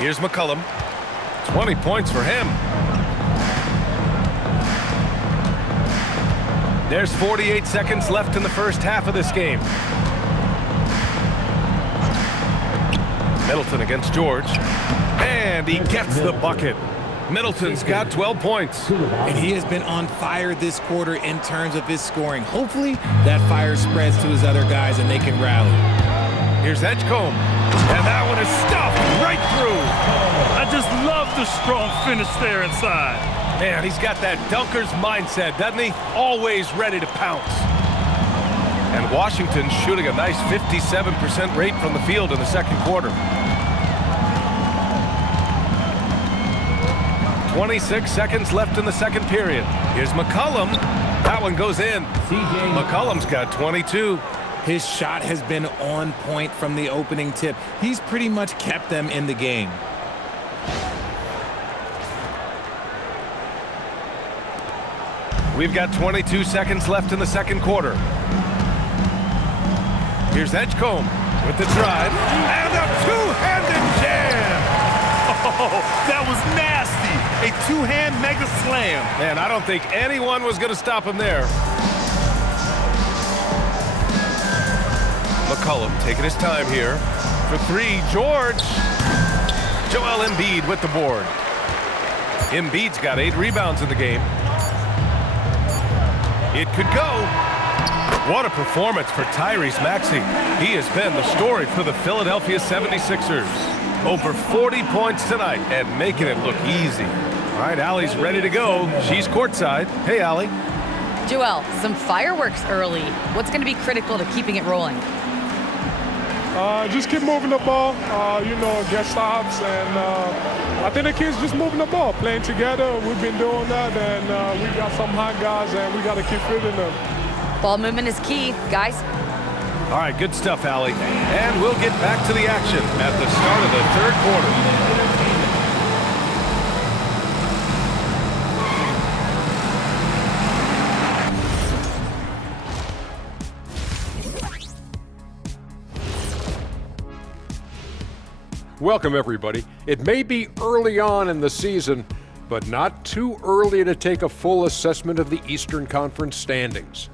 Here's McCollum. 20 points for him. There's 48 seconds left in the first half of this game. Middleton against George. And he gets the bucket. Middleton's got 12 points. And he has been on fire this quarter in terms of his scoring. Hopefully that fire spreads to his other guys and they can rally. Here's Edgecombe. And that one is stuffed right through. I just love the strong finish there inside. Man, he's got that dunker's mindset, doesn't he? Always ready to pounce. And Washington shooting a nice 57% rate from the field in the second quarter. 26 seconds left in the second period. Here's McCollum. That one goes in. McCollum's got 22. His shot has been on point from the opening tip. He's pretty much kept them in the game. We've got 22 seconds left in the second quarter. Here's Edgecombe with the drive. And a two-handed jam! Oh, that was nasty. A two-hand mega slam. Man, I don't think anyone was going to stop him there. McCollum taking his time here. For three, George. Joel Embiid with the board. Embiid's got 8 rebounds in the game. It could go. What a performance for Tyrese Maxey. He has been the story for the Philadelphia 76ers. Over 40 points tonight and making it look easy. All right, Allie's ready to go. She's courtside. Hey, Allie. Joel, some fireworks early. What's going to be critical to keeping it rolling? Just keep moving the ball, get stops, and I think the kids just moving the ball, playing together. We've been doing that, and we got some hot guys, and we got to keep fitting them. Ball movement is key, guys. All right, good stuff, Allie. And we'll get back to the action at the start of the third quarter. Welcome, everybody. It may be early on in the season, but not too early to take a full assessment of the Eastern Conference standings.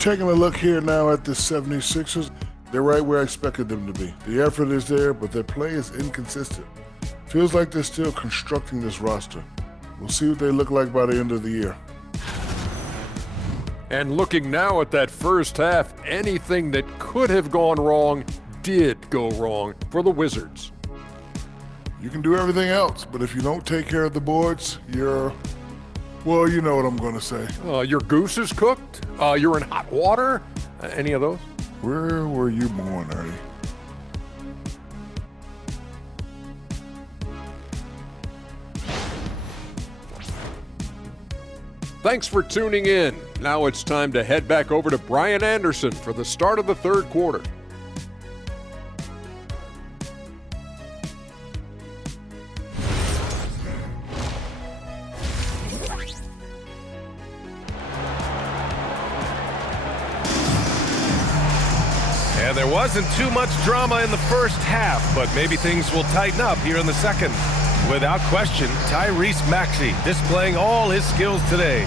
Taking a look here now at the 76ers, they're right where I expected them to be. The effort is there, but their play is inconsistent. Feels like they're still constructing this roster. We'll see what they look like by the end of the year. And looking now at that first half, anything that could have gone wrong did go wrong for the Wizards. You can do everything else, but if you don't take care of the boards, well, you know what I'm going to say. Your goose is cooked? You're in hot water? Any of those? Where were you born, Ernie? Thanks for tuning in. Now it's time to head back over to Brian Anderson for the start of the third quarter. And there wasn't too much drama in the first half, but maybe things will tighten up here in the second. Without question, Tyrese Maxey displaying all his skills today.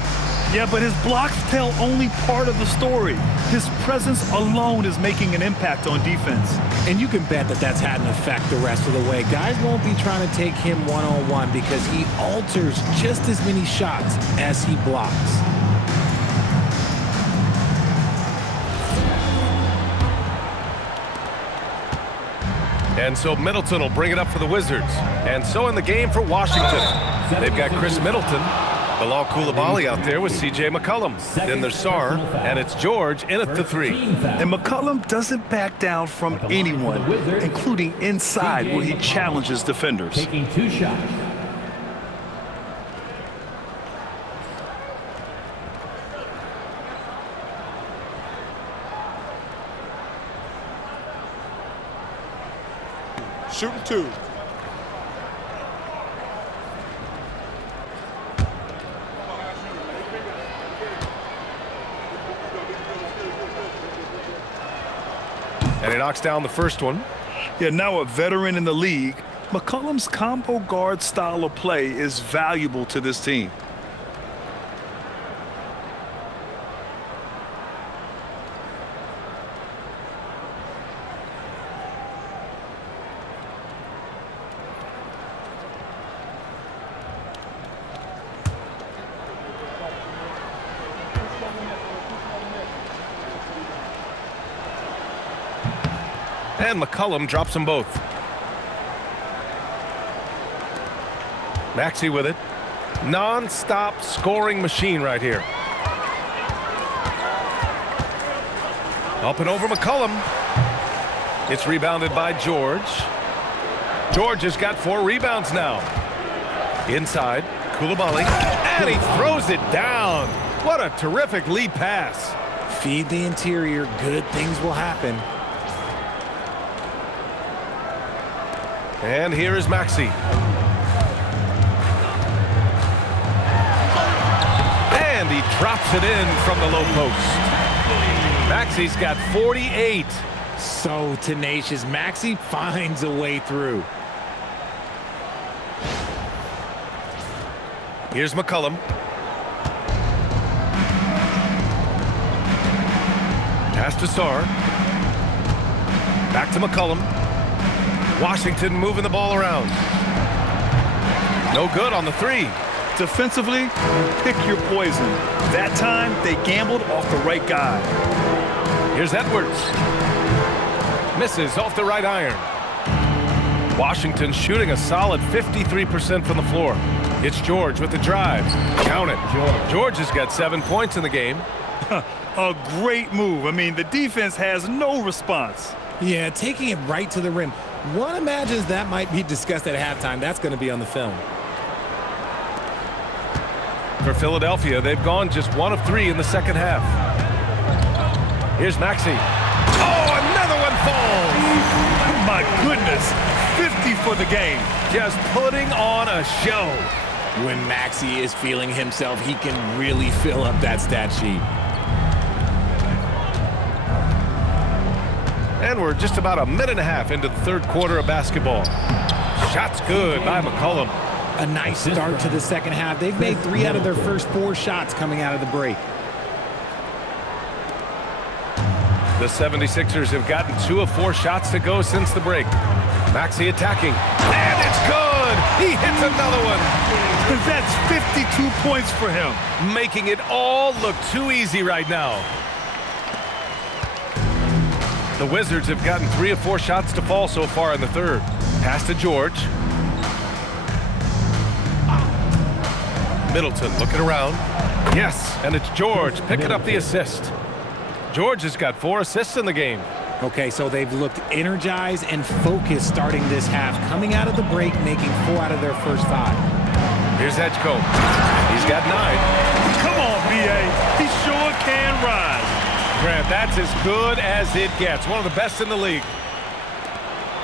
Yeah, but his blocks tell only part of the story. His presence alone is making an impact on defense. And you can bet that that's had an effect the rest of the way. Guys won't be trying to take him one-on-one because he alters just as many shots as he blocks. And so Middleton will bring it up for the Wizards. And so in the game for Washington. They've got Chris Middleton, Bilal Coulibaly out there with C.J. McCollum. Then there's Sarr, and it's George in at the 3. And McCollum doesn't back down from anyone, including inside where he challenges defenders. Taking 2 shots. Shooting 2. And he knocks down the first one. Yeah, now a veteran in the league, McCollum's combo guard style of play is valuable to this team. And McCollum drops them both. Maxey with it. Non-stop scoring machine right here. Up and over McCollum. It's rebounded by George. George has got 4 rebounds now. Inside, Koulibaly, and he throws it down. What a terrific lead pass. Feed the interior, good things will happen. And here is Maxey. And he drops it in from the low post. Maxey's got 48. So tenacious. Maxey finds a way through. Here's McCollum. Pass to Sarr. Back to McCollum. Washington moving the ball around. No good on the 3. Defensively, pick your poison. That time, they gambled off the right guy. Here's Edwards. Misses off the right iron. Washington shooting a solid 53% from the floor. It's George with the drive. Count it. George has got 7 points in the game. A great move. I mean, the defense has no response. Yeah, taking it right to the rim. One imagines that might be discussed at halftime. That's going to be on the film. For Philadelphia, they've gone just 1 of 3 in the second half. Here's Maxey. Oh, another one falls. My goodness, 50 for the game. Just putting on a show. When Maxey is feeling himself, he can really fill up that stat sheet. And we're just about a minute and a half into the third quarter of basketball. Shots good by McCollum. A nice start to the second half. They've made 3 out of their first 4 shots coming out of the break. The 76ers have gotten 2 of 4 shots to go since the break. Maxey attacking. And it's good! He hits another one. That's 52 points for him. Making it all look too easy right now. The Wizards have gotten 3 of 4 shots to fall so far in the third. Pass to George. Middleton looking around. Yes, and it's George picking up the assist. George has got 4 assists in the game. Okay, so they've looked energized and focused starting this half, coming out of the break, making 4 out of their first 5. Here's Edgecombe. He's got 9. Come on, B.A. He sure can rise. Grant, that's as good as it gets. One of the best in the league.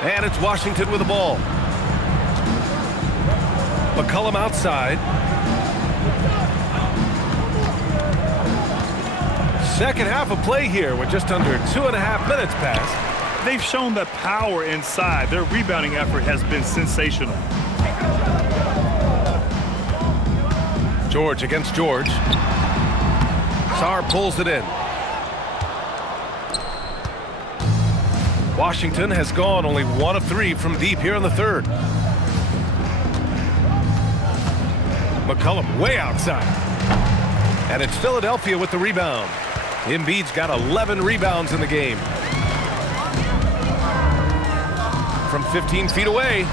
And it's Washington with the ball. McCollum outside. Second half of play here with just under 2.5 minutes passed. They've shown the power inside. Their rebounding effort has been sensational. George against George. Sarr pulls it in. Washington has gone only 1 of 3 from deep here in the third. McCollum way outside. And it's Philadelphia with the rebound. Embiid's got 11 rebounds in the game. From 15 feet away,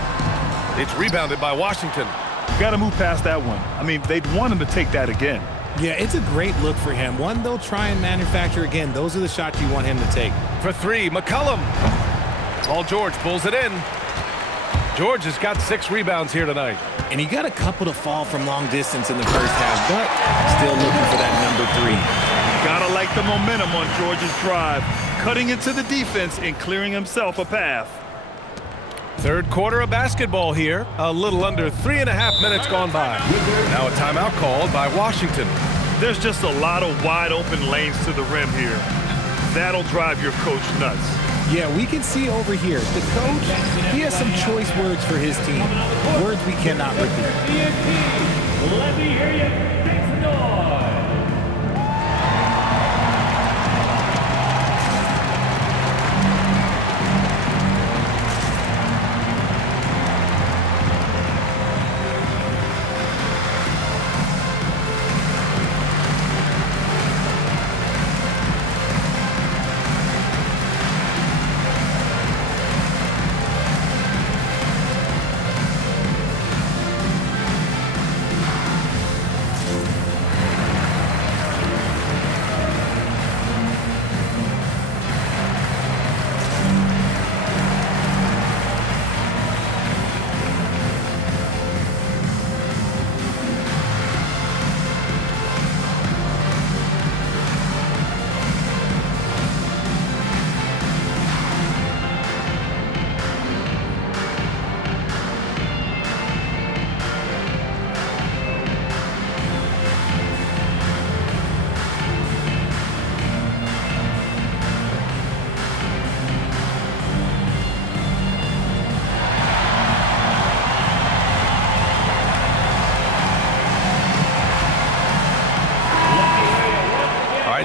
it's rebounded by Washington. Got to move past that one. I mean, they'd want him to take that again. Yeah, it's a great look for him. One they'll try and manufacture again. Those are the shots you want him to take. For 3, McCollum. Paul George pulls it in. George has got 6 rebounds here tonight. And he got a couple to fall from long distance in the first half, but still looking for that number 3. Gotta like the momentum on George's drive, cutting into the defense and clearing himself a path. Third quarter of basketball here. A little under 3.5 minutes gone by. Now a timeout called by Washington. There's just a lot of wide open lanes to the rim here. That'll drive your coach nuts. Yeah, we can see over here, the coach, he has some choice words for his team. Words we cannot repeat. Let me hear you make some noise.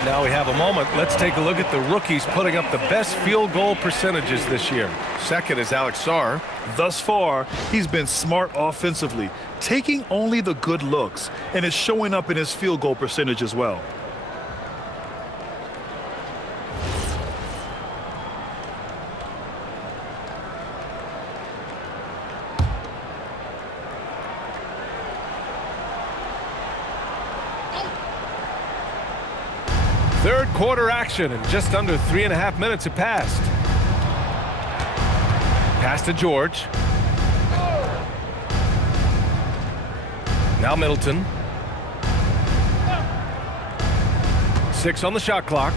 now we have a moment. Let's take a look at the rookies putting up the best field goal percentages this year. Second is Alex Sarr. Thus far, he's been smart offensively, taking only the good looks, and it's showing up in his field goal percentage as well. Third quarter action, and just under 3.5 minutes have passed. Pass to George. Now Middleton. 6 on the shot clock.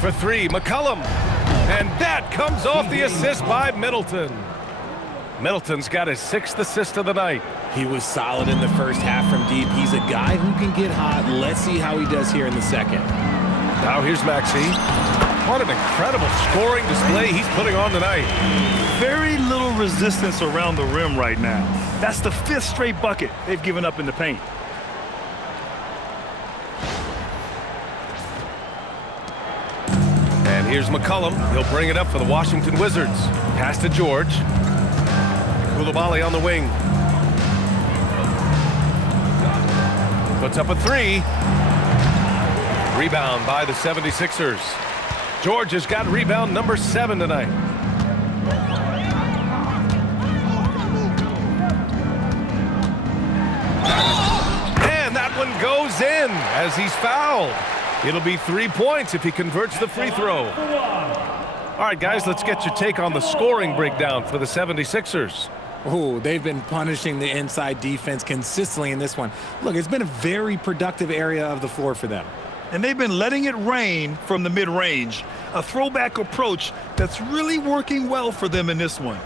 For 3, McCollum. And that comes off the assist by Middleton. Middleton's got his 6th assist of the night. He was solid in the first half from deep. He's a guy who can get hot. Let's see how he does here in the second. Now here's Maxey. What an incredible scoring display he's putting on tonight. Very little resistance around the rim right now. That's the 5th straight bucket they've given up in the paint. And here's McCollum. He'll bring it up for the Washington Wizards. Pass to George. Koulibaly on the wing. Puts up a 3. Rebound by the 76ers. George has got rebound number 7 tonight. And that one goes in as he's fouled. It'll be 3 points if he converts the free throw. All right, guys, let's get your take on the scoring breakdown for the 76ers. Oh, they've been punishing the inside defense consistently in this one. Look, it's been a very productive area of the floor for them. And they've been letting it rain from the mid-range. A throwback approach that's really working well for them in this one.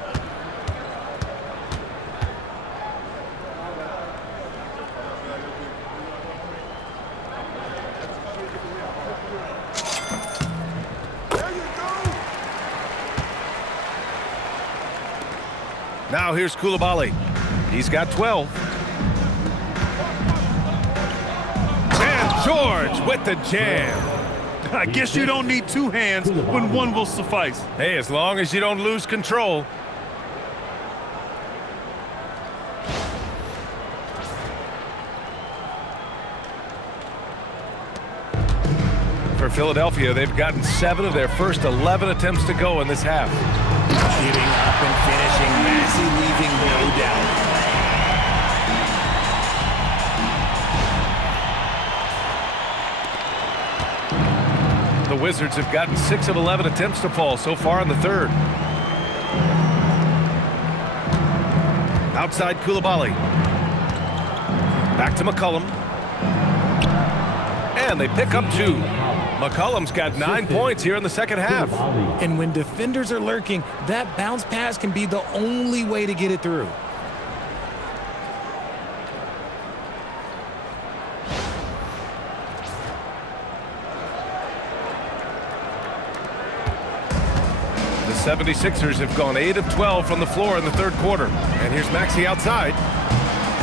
Now here's Koulibaly. He's got 12. George with the jam. I guess you don't need 2 hands when one will suffice. Hey, as long as you don't lose control. For Philadelphia, they've gotten 7 of their first 11 attempts to go in this half. Getting up and finishing. Maxey leaving no doubt. The Wizards have gotten 6 of 11 attempts to fall so far in the third. Outside Koulibaly. Back to McCollum. And they pick up 2. McCollum's got 9 points here in the second half. And when defenders are lurking, that bounce pass can be the only way to get it through. The 76ers have gone 8 of 12 from the floor in the third quarter. And here's Maxey outside.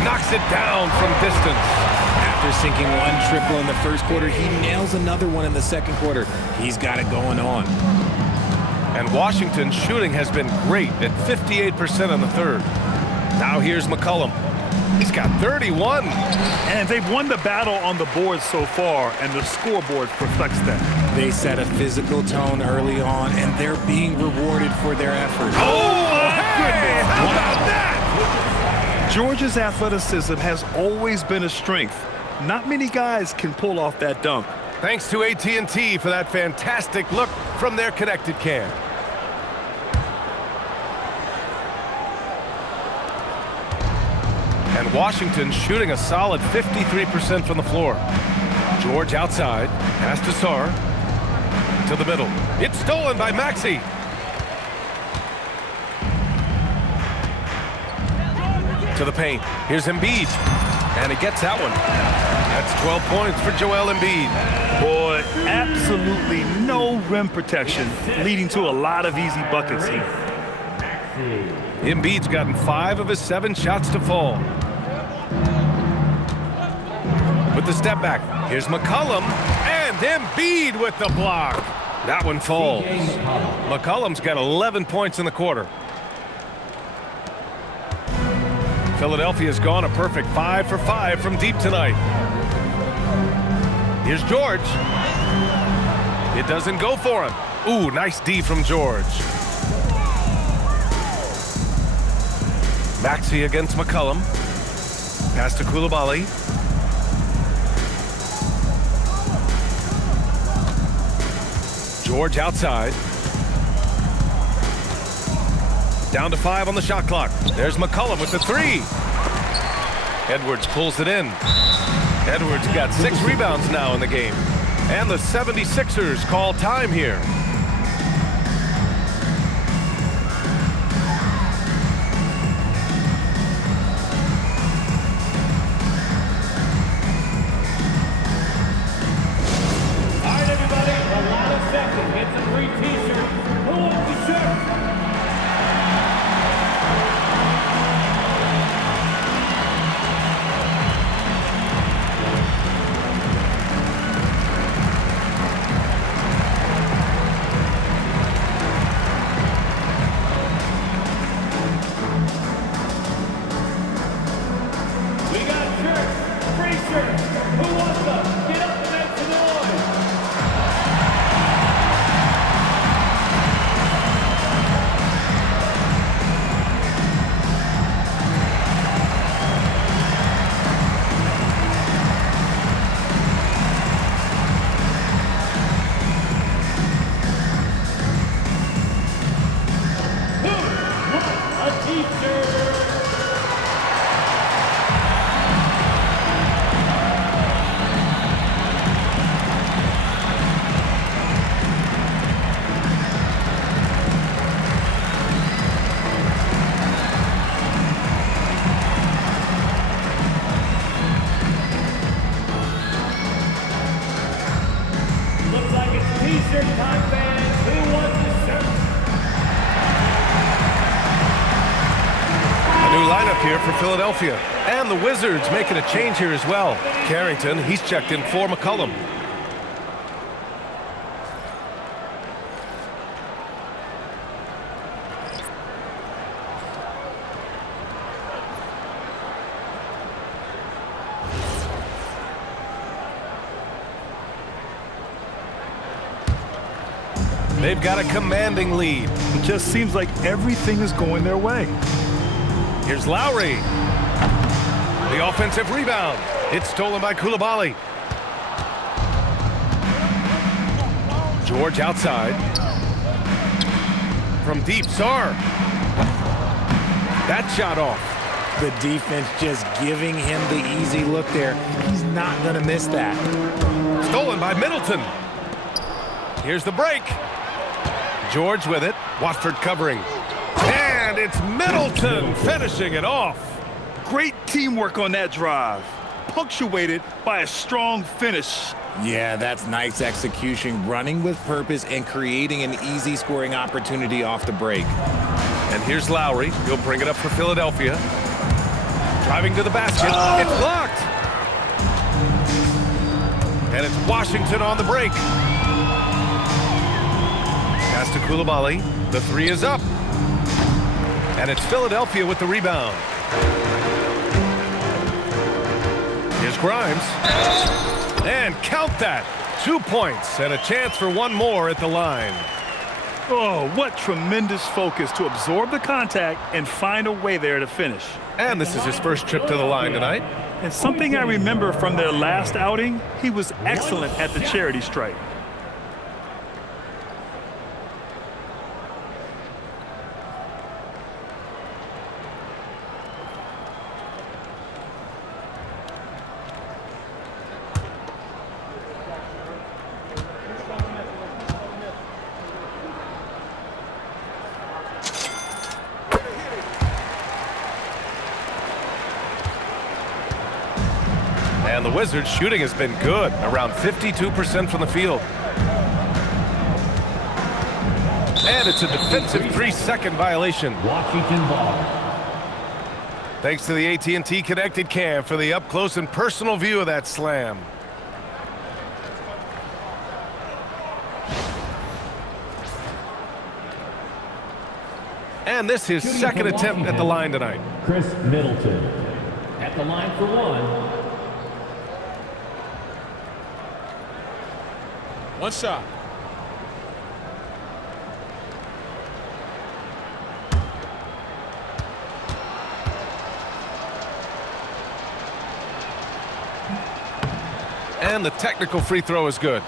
Knocks it down from distance. After sinking 1 triple in the first quarter, he nails another one in the second quarter. He's got it going on. And Washington's shooting has been great at 58% in the third. Now here's McCollum. He's got 31. And they've won the battle on the board so far, and the scoreboard reflects that. They set a physical tone early on, and they're being rewarded for their efforts. Oh, hey, how about that? George's athleticism has always been a strength. Not many guys can pull off that dunk. Thanks to AT&T for that fantastic look from their connected cam. And Washington shooting a solid 53% from the floor. George outside, pass to Sarr, to the middle. It's stolen by Maxey. To the paint. Here's Embiid. And he gets that one. That's 12 points for Joel Embiid. Boy, absolutely no rim protection, leading to a lot of easy buckets here. Embiid's gotten 5 of his 7 shots to fall. With the step back, here's McCollum, and Embiid with the block. That one falls. McCollum's got 11 points in the quarter. Philadelphia's gone a perfect 5 for 5 from deep tonight. Here's George. It doesn't go for him. Ooh, nice D from George. Maxey against McCollum. Pass to Koulibaly. George outside. Down to 5 on the shot clock. There's McCollum with the 3. Edwards pulls it in. Edwards got 6 rebounds now in the game. And the 76ers call time here. All right, everybody, the last section gets a free t-shirt. Who wants the shirt? Here for Philadelphia. And the Wizards making a change here as well. Carrington, he's checked in for McCollum. They've got a commanding lead. It just seems like everything is going their way. Here's Lowry. The offensive rebound. It's stolen by Koulibaly. George outside. From deep, Sarr. That shot off. The defense just giving him the easy look there. He's not going to miss that. Stolen by Middleton. Here's the break. George with it. Watford covering. And it's Middleton finishing it off. Great teamwork on that drive, punctuated by a strong finish. Yeah, that's nice execution, running with purpose and creating an easy scoring opportunity off the break. And here's Lowry. He'll bring it up for Philadelphia. Driving to the basket. It's blocked. And it's Washington on the break. Pass to Koulibaly. The 3 is up. And it's Philadelphia with the rebound. Here's Grimes. And count that. 2 points and a chance for one more at the line. Oh, what tremendous focus to absorb the contact and find a way there to finish. And this is his first trip to the line tonight. And something I remember from their last outing, he was excellent at the charity stripe. And the Wizards' shooting has been good, around 52% from the field. And it's a defensive 3-second violation. Washington ball. Thanks to the AT&T Connected Cam for the up-close and personal view of that slam. And this is his second attempt at the line tonight. Chris Middleton at the line for one. One shot. And the technical free throw is good.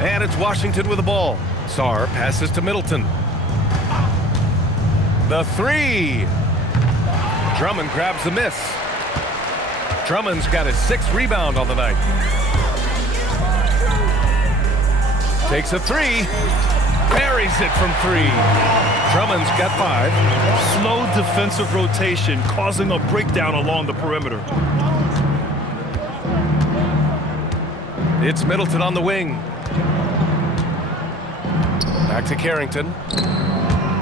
And it's Washington with the ball. Sarr passes to Middleton. The three. Drummond grabs the miss. Drummond's got his 6th rebound on the night. Takes a three. Buries it from 3. Drummond's got 5. Slow defensive rotation causing a breakdown along the perimeter. It's Middleton on the wing. Back to Carrington.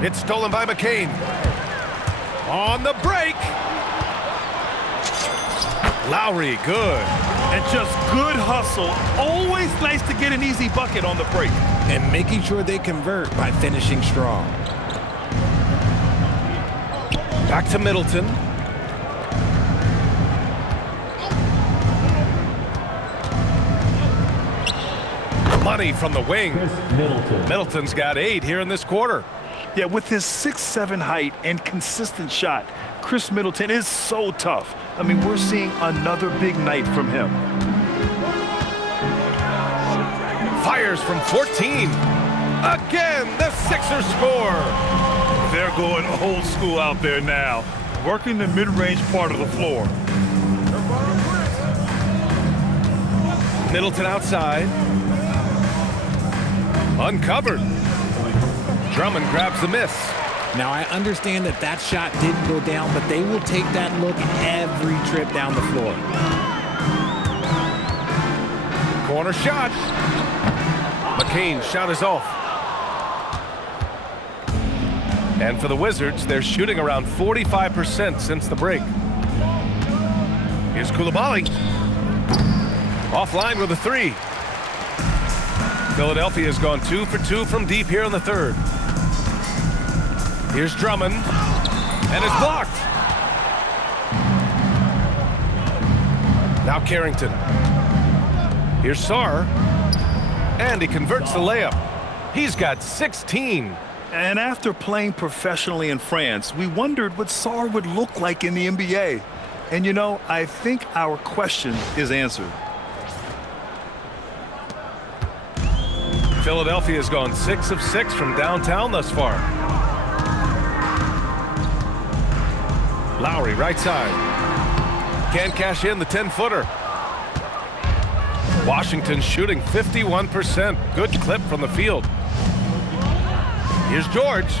It's stolen by McCain. On the break. Lowry, good. And just good hustle. Always nice to get an easy bucket on the break. And making sure they convert by finishing strong. Back to Middleton. Money from the wing. Chris Middleton. Middleton's got 8 here in this quarter. Yeah, with his 6'7" height and consistent shot, Chris Middleton is so tough. I mean, we're seeing another big night from him. Fires from 14. Again, the Sixers score. They're going old school out there now, working the mid-range part of the floor. Middleton outside. Uncovered. Drummond grabs the miss. Now, I understand that that shot didn't go down, but they will take that look every trip down the floor. Corner shot. McCain's shot is off. And for the Wizards, they're shooting around 45% since the break. Here's Koulibaly. Offline with a 3. Philadelphia has gone 2 for 2 from deep here in the 3rd. Here's Drummond, and it's blocked. Now Carrington. Here's Sarr, and he converts the layup. He's got 16. And after playing professionally in France, we wondered what Sarr would look like in the NBA. And you know, I think our question is answered. Philadelphia has gone 6 of 6 from downtown thus far. Lowry, right side. Can't cash in the 10-footer. Washington shooting 51%. Good clip from the field. Here's George.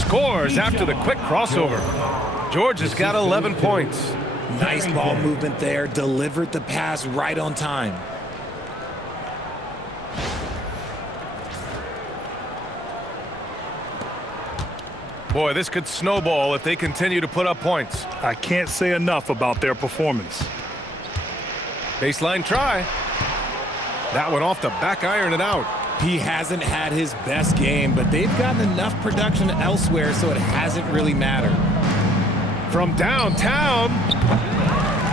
Scores after the quick crossover. George has got 11 points. Nice ball movement there. Delivered the pass right on time. Boy, this could snowball if they continue to put up points. I can't say enough about their performance. Baseline try. That one off the back iron and out. He hasn't had his best game, but they've gotten enough production elsewhere, so it hasn't really mattered. From downtown.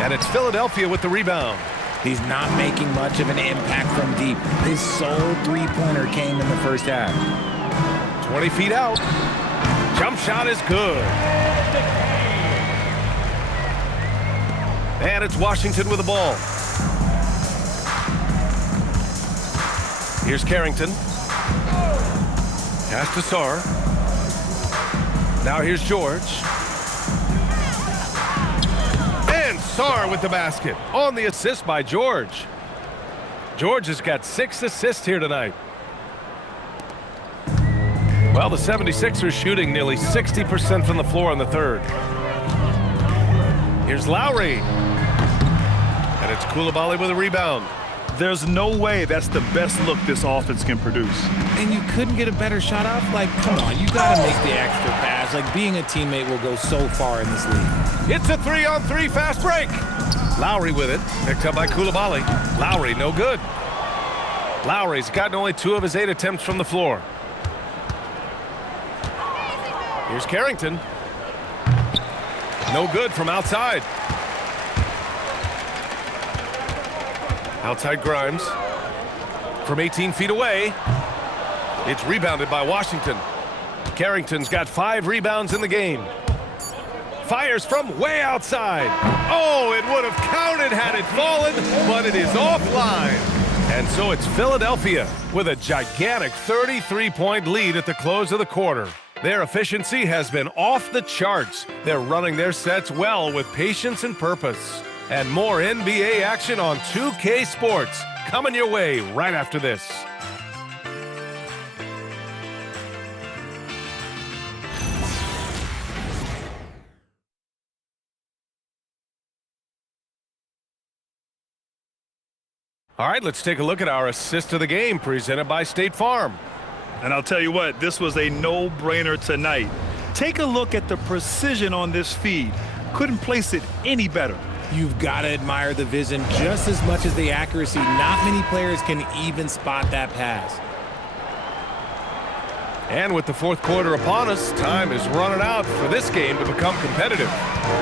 And it's Philadelphia with the rebound. He's not making much of an impact from deep. His sole three-pointer came in the first half. 20 feet out. Jump shot is good. And it's Washington with the ball. Here's Carrington. Pass to Sarr. Now here's George. And Sarr with the basket. On the assist by George. George has got 6 assists here tonight. Well, the 76ers shooting nearly 60% from the floor in the 3rd. Here's Lowry. And it's Koulibaly with a rebound. There's no way that's the best look this offense can produce. And you couldn't get a better shot off? Like, come on, you got to make the extra pass. Like, being a teammate will go so far in this league. It's a 3-on-3 fast break. Lowry with it, picked up by Coulibaly. Lowry, no good. Lowry's gotten only 2 of his 8 attempts from the floor. Here's Carrington. No good from outside. Outside Grimes. From 18 feet away. It's rebounded by Washington. Carrington's got 5 rebounds in the game. Fires from way outside. Oh, it would have counted had it fallen, but it is offline. And so it's Philadelphia with a gigantic 33-point lead at the close of the quarter. Their efficiency has been off the charts. They're running their sets well with patience and purpose. And more NBA action on 2K Sports coming your way right after this. All right, let's take a look at our assist of the game presented by State Farm. And I'll tell you what, this was a no-brainer tonight. Take a look at the precision on this feed. Couldn't place it any better. You've got to admire the vision just as much as the accuracy. Not many players can even spot that pass. And with the fourth quarter upon us, time is running out for this game to become competitive.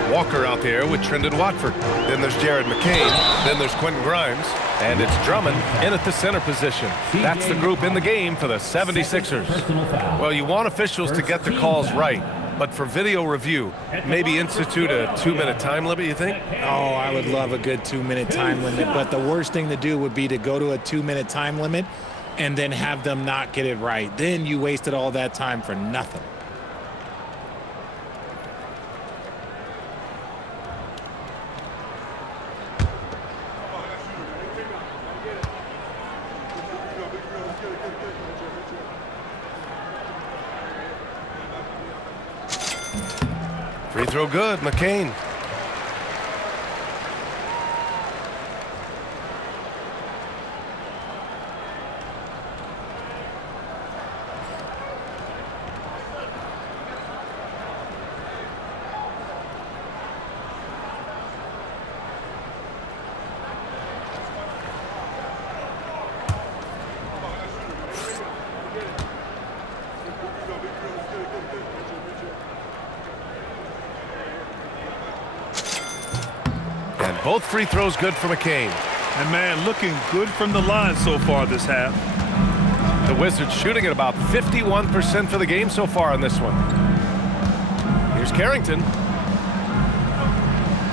Walker out there with Trendon Watford. Then there's Jared McCain. Then there's Quentin Grimes. And it's Drummond in at the center position. That's the group in the game for the 76ers. Well, you want officials to get the calls right. But for video review, maybe institute a 2-minute time limit, you think? Oh, I would love a good 2-minute time limit. But the worst thing to do would be to go to a 2-minute time limit and then have them not get it right. Then you wasted all that time for nothing. Free throw good, McCain. Both free throws good for McCain. And man, looking good from the line so far this half. The Wizards shooting at about 51% for the game so far on this one. Here's Carrington.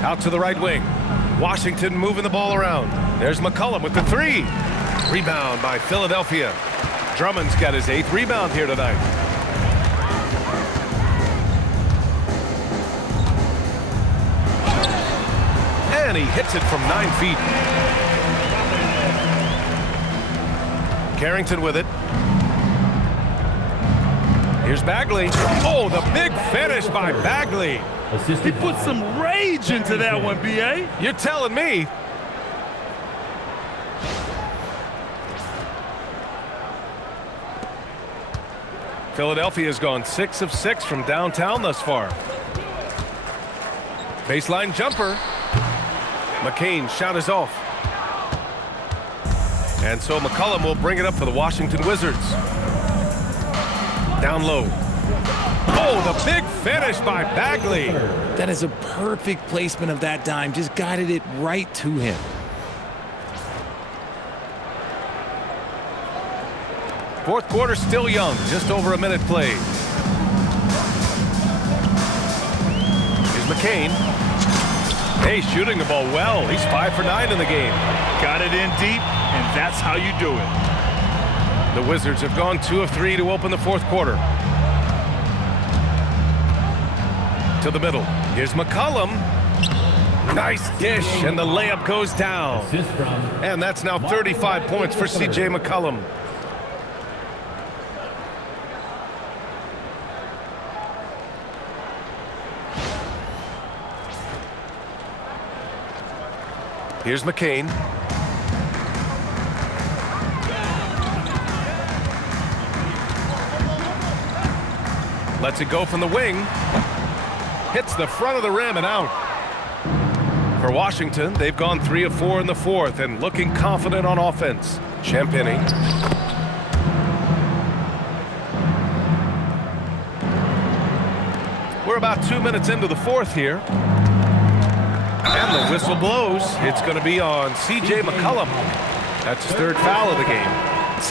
Out to the right wing. Washington moving the ball around. There's McCollum with the 3. Rebound by Philadelphia. Drummond's got his 8th rebound here tonight. And he hits it from 9 feet. Carrington with it. Here's Bagley. Oh, the big finish by Bagley. He put some rage into that one, B.A. You're telling me. Philadelphia has gone 6 of 6 from downtown thus far. Baseline jumper. McCain shot is off. And so McCollum will bring it up for the Washington Wizards. Down low. Oh, the big finish by Bagley. That is a perfect placement of that dime. Just guided it right to him. Fourth quarter still young. Just over a minute played. Here's McCain. Hey, shooting the ball well. He's 5 for 9 in the game. Got it in deep, and that's how you do it. The Wizards have gone 2 of 3 to open the fourth quarter. To the middle. Here's McCollum. Nice dish, and the layup goes down. And that's now 35 points for C.J. McCollum. Here's McCain. Lets it go from the wing. Hits the front of the rim and out. For Washington, they've gone 3 of 4 in the fourth and looking confident on offense. Champagnie. We're about 2 minutes into the fourth here. And the whistle blows. It's going to be on C.J. McCollum. That's his 3rd foul of the game.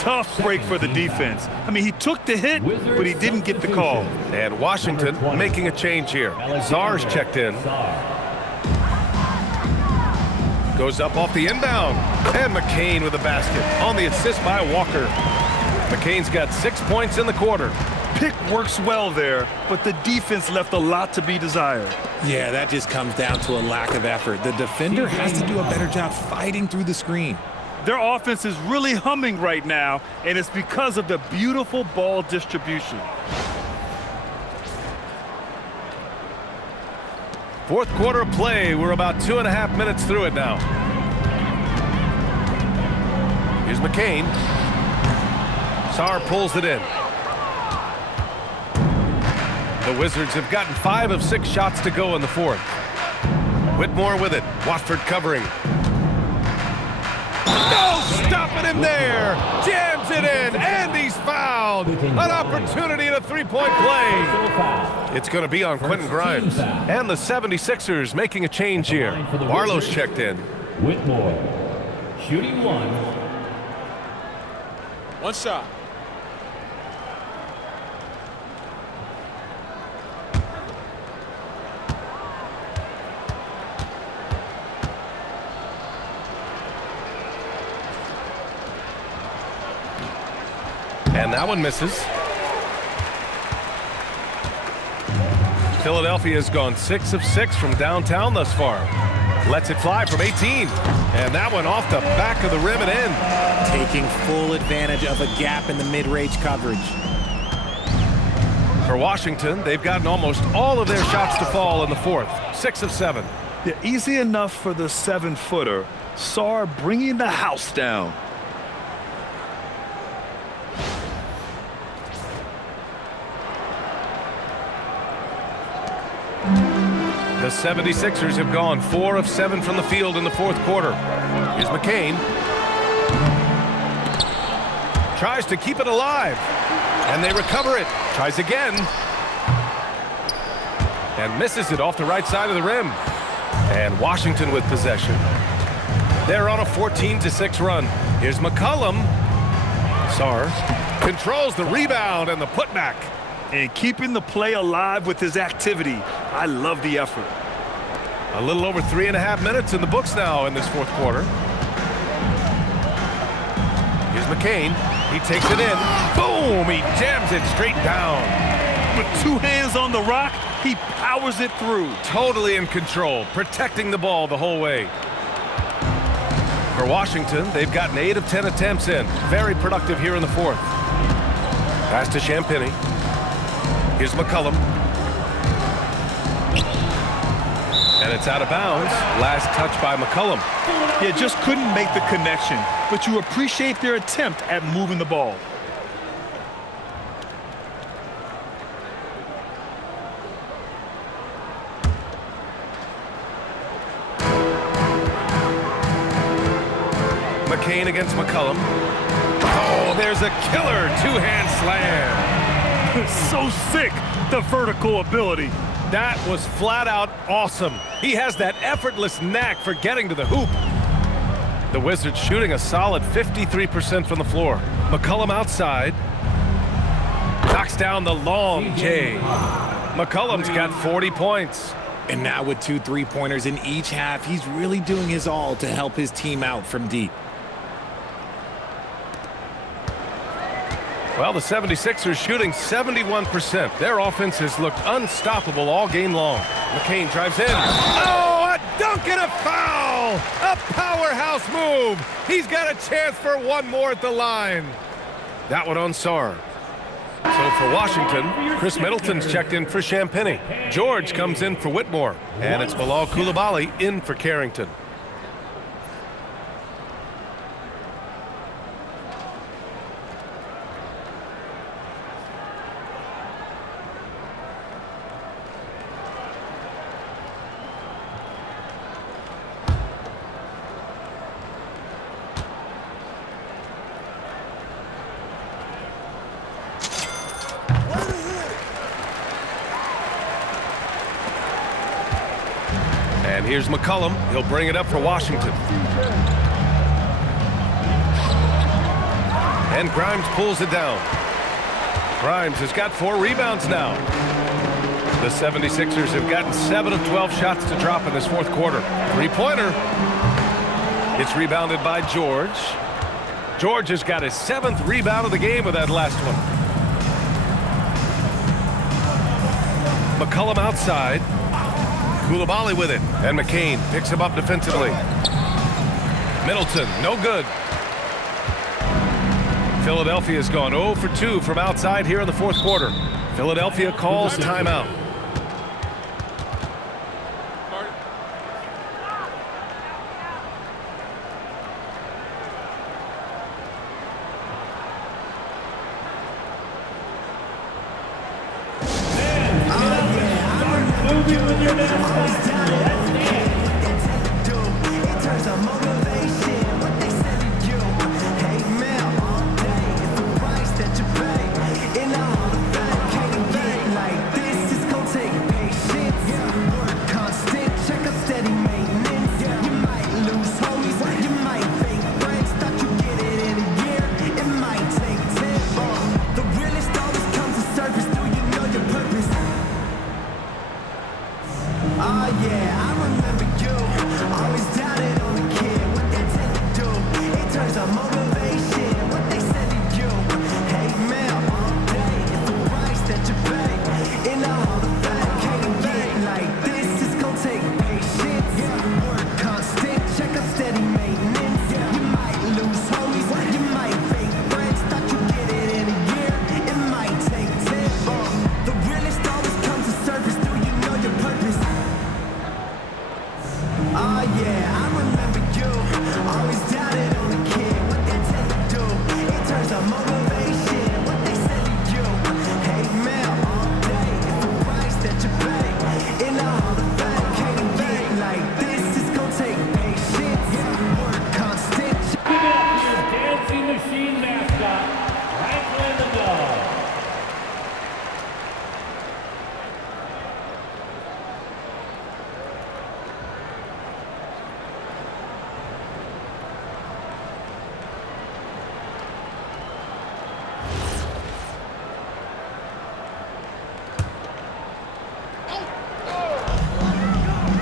Tough break for the defense. I mean, he took the hit, but he didn't get the call. And Washington making a change here. Czar's checked in. Goes up off the inbound. And McCain with a basket on the assist by Walker. McCain's got 6 points in the quarter. Pick works well there, but the defense left a lot to be desired. Yeah, that just comes down to a lack of effort. The defender has to do a better job fighting through the screen. Their offense is really humming right now, and it's because of the beautiful ball distribution. Fourth quarter of play. We're about 2.5 minutes through it now. Here's McCain. Czar pulls it in. The Wizards have gotten 5 of 6 shots to go in the fourth. Whitmore with it. Watford covering. No stopping him there. Jams it in, and he's fouled. An opportunity in a 3-point play. It's going to be on Quentin Grimes. And the 76ers making a change here. Barlow's checked in. Whitmore, shooting 1. One shot. And that one misses. Philadelphia has gone 6 of 6 from downtown thus far. Lets it fly from 18. And that one off the back of the rim and in. Taking full advantage of a gap in the mid-range coverage. For Washington, they've gotten almost all of their shots to fall in the fourth. 6 of 7. Yeah, easy enough for the 7-footer. Czar bringing the house down. The 76ers have gone 4 of 7 from the field in the fourth quarter. Here's McCain. Tries to keep it alive. And they recover it. Tries again. And misses it off the right side of the rim. And Washington with possession. They're on a 14-6 run. Here's McCollum. Czar controls the rebound and the putback. And keeping the play alive with his activity. I love the effort. A little over 3.5 minutes in the books now in this fourth quarter. Here's McCain. He takes it in. Boom! He jams it straight down. With 2 hands on the rock, he powers it through. Totally in control, protecting the ball the whole way. For Washington, they've gotten 8 of 10 attempts in. Very productive here in the fourth. Pass to Champagnie. Here's McCollum. And it's out of bounds. Last touch by McCollum. Yeah, just couldn't make the connection, but you appreciate their attempt at moving the ball. McCain against McCollum. Oh, there's a killer 2-hand slam. So sick, the vertical ability. That was flat out awesome. He has that effortless knack for getting to the hoop. The Wizards shooting a solid 53% from the floor. McCollum outside. Knocks down the long J. McCollum's got 40 points. And now with 2 3-pointers in each half, he's really doing his all to help his team out from deep. Well, the 76ers shooting 71%. Their offense has looked unstoppable all game long. McCain drives in. Oh, a dunk and a foul! A powerhouse move. He's got a chance for one more at the line. That one on Czar. So for Washington, Chris Middleton's checked in for Champagnie. George comes in for Whitmore. And it's Bilal Coulibaly in for Carrington. And here's McCollum. He'll bring it up for Washington. And Grimes pulls it down. Grimes has got 4 rebounds now. The 76ers have gotten 7 of 12 shots to drop in this fourth quarter. Three-pointer. It's rebounded by George. George has got his 7th rebound of the game with that last one. McCollum outside. Coulibaly with it. And McCain picks him up defensively. Middleton, no good. Philadelphia's gone 0 for 2 from outside here in the fourth quarter. Philadelphia calls timeout.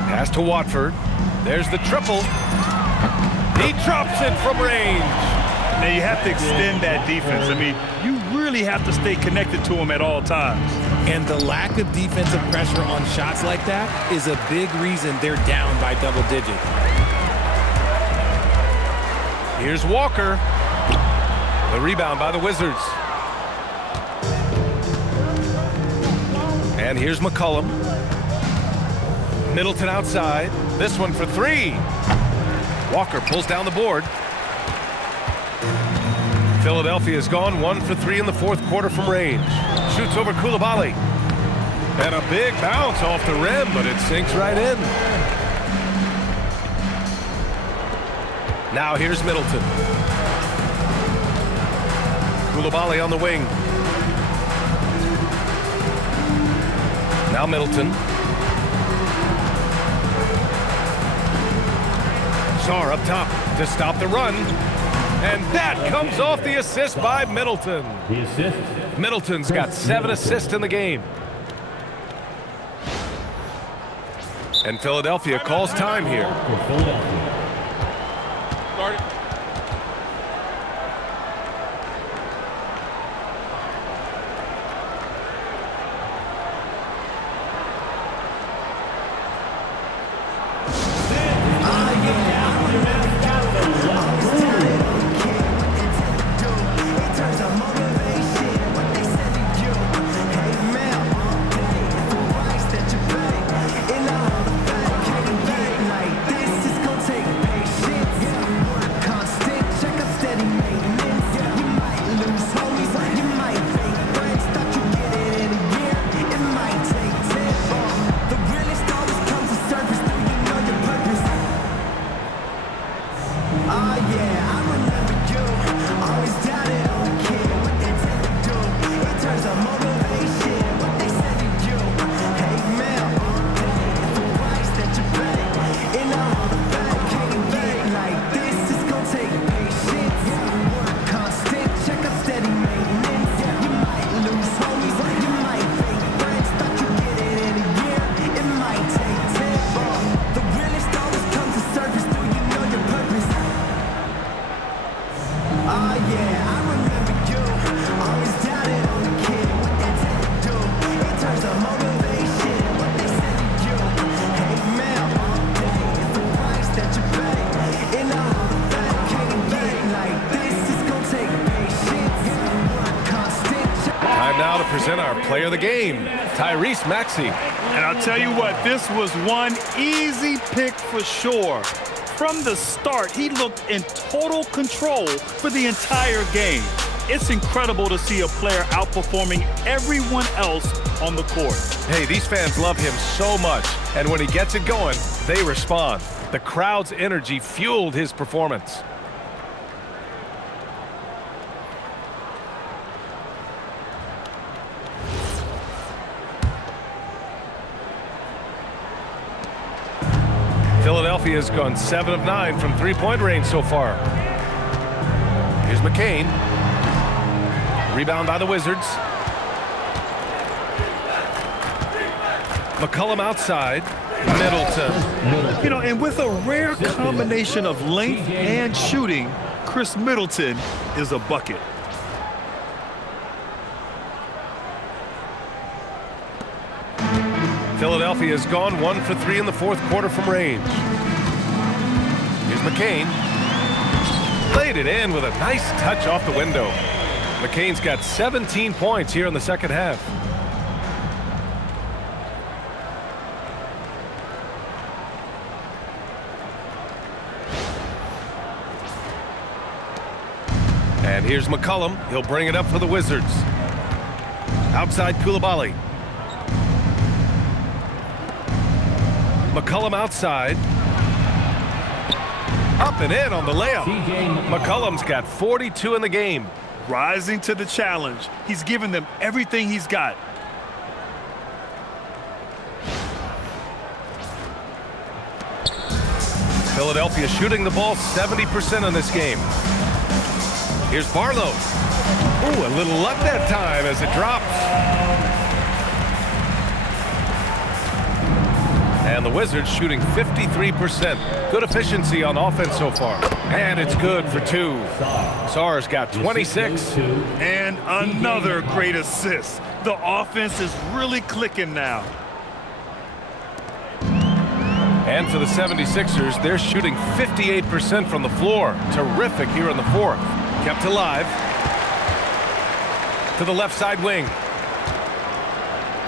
Pass to Watford. There's the triple. He drops it from range. Now you have to extend that defense. I mean, you really have to stay connected to him at all times. And the lack of defensive pressure on shots like that is a big reason they're down by double digits. Here's Walker. The rebound by the Wizards. And here's McCollum. Middleton outside. This one for 3. Walker pulls down the board. Philadelphia's gone 1 for 3 in the fourth quarter from range. Shoots over Coulibaly. And a big bounce off the rim, but it sinks right in. Now here's Middleton. Coulibaly on the wing. Now Middleton. Sarr up top to stop the run. And that comes off the assist by Middleton. The assist. Middleton's got 7 assists in the game. And Philadelphia calls time here. For Philadelphia. of the game, Tyrese Maxey. And I'll tell you what, this was one easy pick for sure. From the start, he looked in total control for the entire game. It's incredible to see a player outperforming everyone else on the court. Hey, these fans love him so much, and when he gets it going, they respond. The crowd's energy fueled his performance. Philadelphia has gone 7 of 9 from three-point range so far. Here's McCain. Rebound by the Wizards. McCollum outside. Middleton. You know, and with a rare combination of length and shooting, Chris Middleton is a bucket. Philadelphia has gone 1 for 3 in the fourth quarter from range. Here's McCain. Played it in with a nice touch off the window. McCain's got 17 points here in the second half. And here's McCollum. He'll bring it up for the Wizards. Outside Coulibaly. McCollum outside. Up and in on the layup. McCollum's got 42 in the game. Rising to the challenge. He's given them everything he's got. Philadelphia shooting the ball 70% in this game. Here's Barlow. Ooh, a little luck that time as it drops. And the Wizards shooting 53%. Good efficiency on offense so far. And it's good for 2. Sarr's got 26. And another great assist. The offense is really clicking now. And for the 76ers, they're shooting 58% from the floor. Terrific here in the fourth. Kept alive. To the left side wing.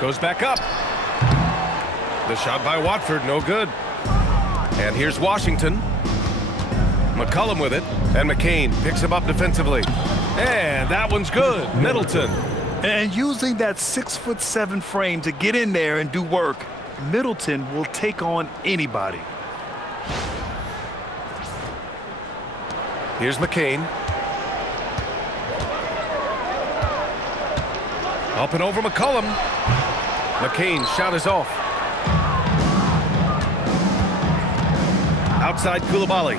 Goes back up. The shot by Watford, no good. And here's Washington. McCollum with it. And McCain picks him up defensively. And that one's good. Middleton. And using that 6'7" frame to get in there and do work, Middleton will take on anybody. Here's McCain. Up and over McCollum. McCain's shot is off. Outside Coulibaly.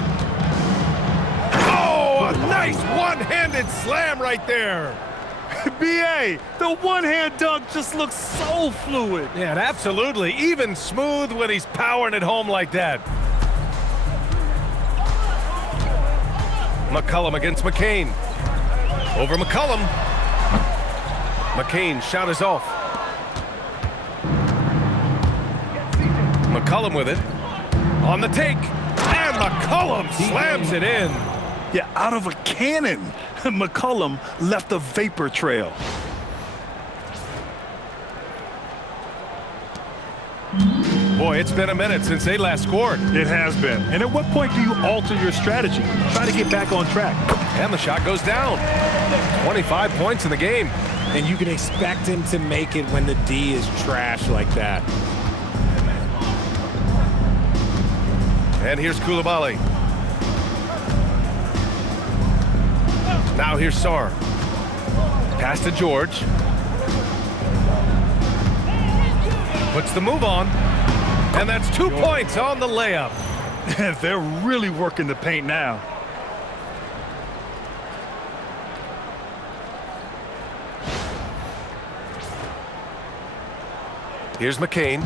Oh, a nice one-handed slam right there. B.A., the one-hand dunk just looks so fluid. Yeah, absolutely. Even smooth when he's powering it home like that. McCollum against McCain. Over McCollum. McCain's shot is off. McCollum with it. On the take. And McCollum slams it in. Yeah, out of a cannon. McCollum left a vapor trail. Boy, it's been a minute since they last scored. It has been. And at what point do you alter your strategy? Try to get back on track. And the shot goes down. 25 points in the game. And you can expect him to make it when the D is trash like that. And here's Coulibaly. Now here's Sarr. Pass to George. Puts the move on. And that's 2 points on the layup. They're really working the paint now. Here's McCain.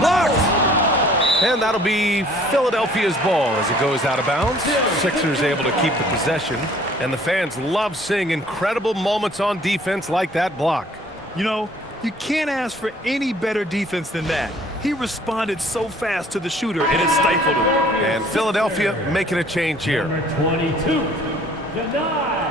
Blocked! And that'll be Philadelphia's ball as it goes out of bounds. Sixers able to keep the possession. And the fans love seeing incredible moments on defense like that block. You know, You can't ask for any better defense than that. He responded so fast to the shooter, and it stifled him. And Philadelphia making a change here. Number 22, denied.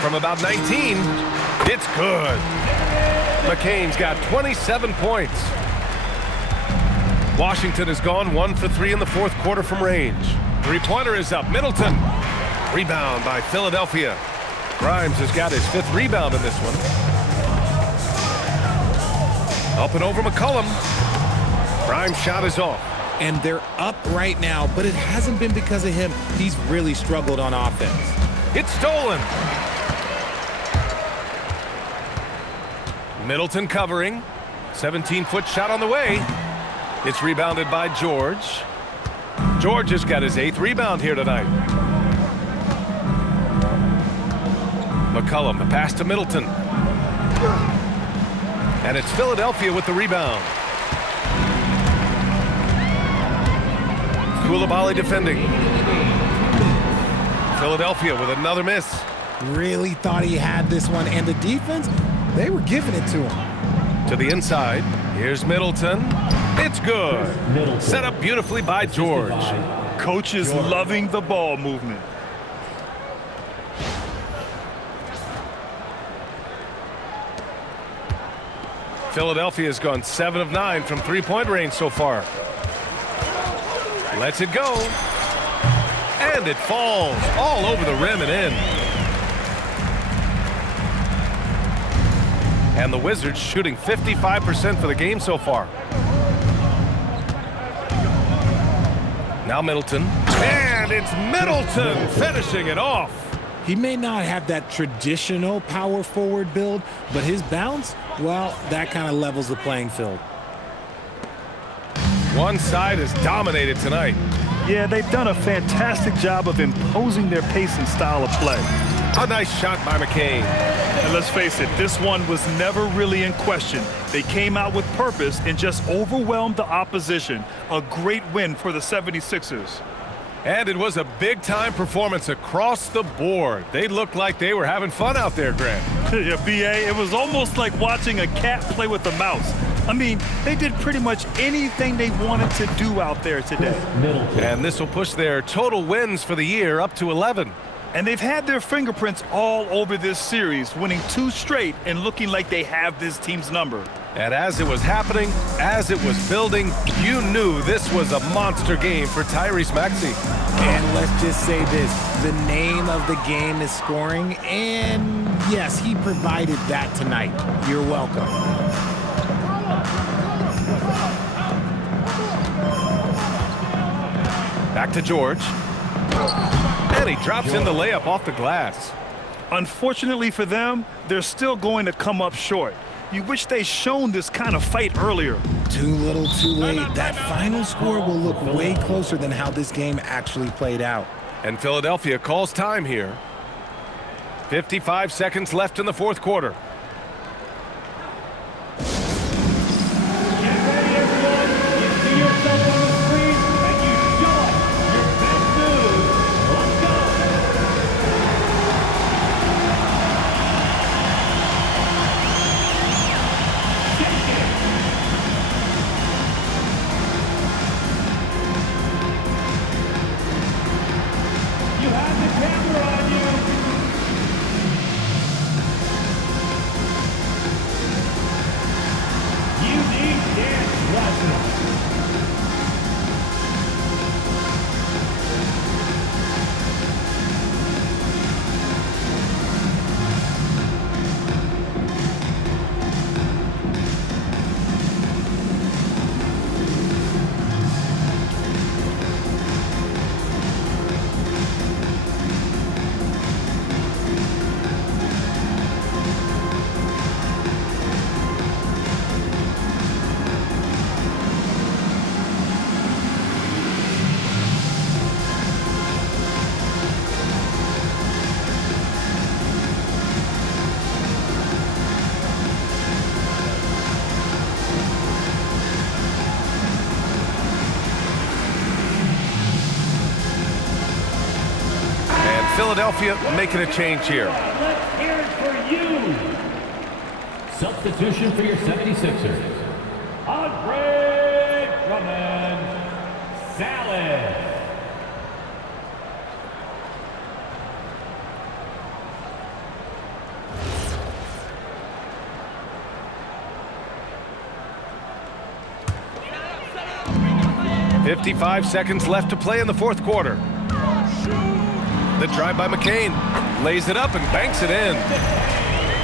From about 19, it's good. McCain's got 27 points. Washington has gone 1 for 3 in the fourth quarter from range. Three-pointer is up. Middleton. Rebound by Philadelphia. Grimes has got his 5th rebound in this one. Up and over McCollum. Grimes' shot is off. And they're up right now, but it hasn't been because of him. He's really struggled on offense. It's stolen. Middleton covering. 17-foot shot on the way. It's rebounded by George. George has got his 8th rebound here tonight. McCollum, the pass to Middleton. And it's Philadelphia with the rebound. Koulibaly defending. Philadelphia with another miss. Really thought he had this one, and the defense, they were giving it to him. To the inside. Here's Middleton. It's good. Set up beautifully by George. Coach is loving the ball movement. Philadelphia has gone 7 of 9 from three-point range so far. Lets it go. And it falls all over the rim and in. And the Wizards shooting 55% for the game so far. Now Middleton. And it's Middleton finishing it off. He may not have that traditional power forward build, but his bounce, well, that kind of levels the playing field. One side has dominated tonight. Yeah, they've done a fantastic job of imposing their pace and style of play. A nice shot by McCain. And let's face it, this one was never really in question. They came out with purpose and just overwhelmed the opposition. A great win for the 76ers. And it was a big-time performance across the board. They looked like they were having fun out there, Grant. Yeah, B.A., it was almost like watching a cat play with a mouse. I mean, they did pretty much anything they wanted to do out there today. And this will push their total wins for the year up to 11. And they've had their fingerprints all over this series, winning 2 straight and looking like they have this team's number. And as it was happening, as it was building, you knew this was a monster game for Tyrese Maxey. And let's just say this, the name of the game is scoring, and yes, he provided that tonight. You're welcome. Back to George. And he drops in the layup off the glass. Unfortunately for them, they're still going to come up short. You wish they'd shown this kind of fight earlier. Too little, too late. That final score will look way closer than how this game actually played out. And Philadelphia calls time here. 55 seconds left in the fourth quarter. Philadelphia making a change here. Let's hear it for you. Substitution for your 76ers. Andre Drummond, Salad. .55 seconds left to play in the fourth quarter. The drive by McCain. Lays it up and banks it in.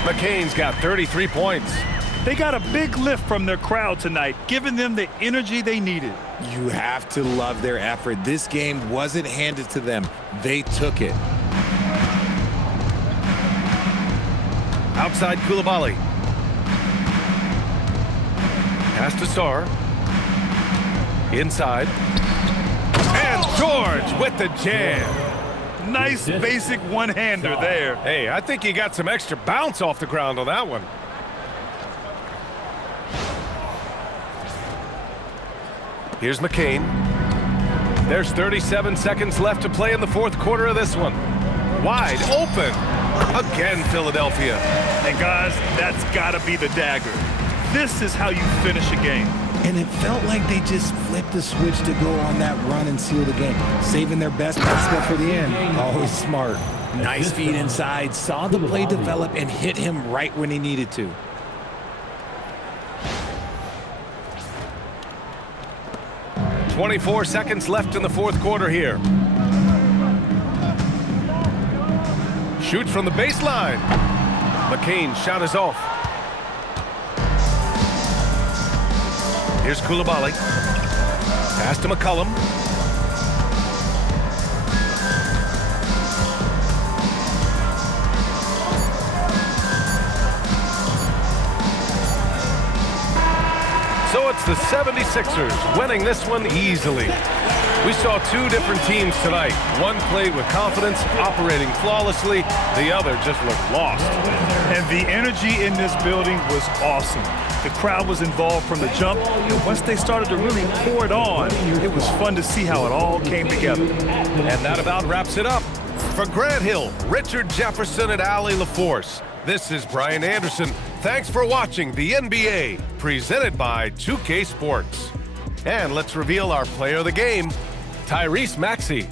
McCain's got 33 points. They got a big lift from their crowd tonight, giving them the energy they needed. You have to love their effort. This game wasn't handed to them. They took it. Outside Koulibaly. Pass to Sarr. Inside. And George with the jam. Nice basic one-hander there. Hey, I think he got some extra bounce off the ground on that one. Here's McCain. There's 37 seconds left to play in the fourth quarter of this one. Wide open. Again, Philadelphia. And guys, that's got to be the dagger. This is how you finish a game. And it felt like they just flipped the switch to go on that run and seal the game, saving their best basketball for the end. Always smart. Nice feed inside, saw the play develop and hit him right when he needed to. .24 seconds left in the fourth quarter here. Shoots from the baseline. McCain's shot is off. Here's Koulibaly. Pass to McCollum. So it's the 76ers winning this one easily. We saw two different teams tonight. One played with confidence, operating flawlessly. The other just looked lost. And the energy in this building was awesome. The crowd was involved from the jump, and once they started to really pour it on, it was fun to see how it all came together. And that about wraps it up. For Grant Hill, Richard Jefferson, and Allie LaForce, this is Brian Anderson. Thanks for watching the NBA, presented by 2K Sports. And let's reveal our player of the game, Tyrese Maxey.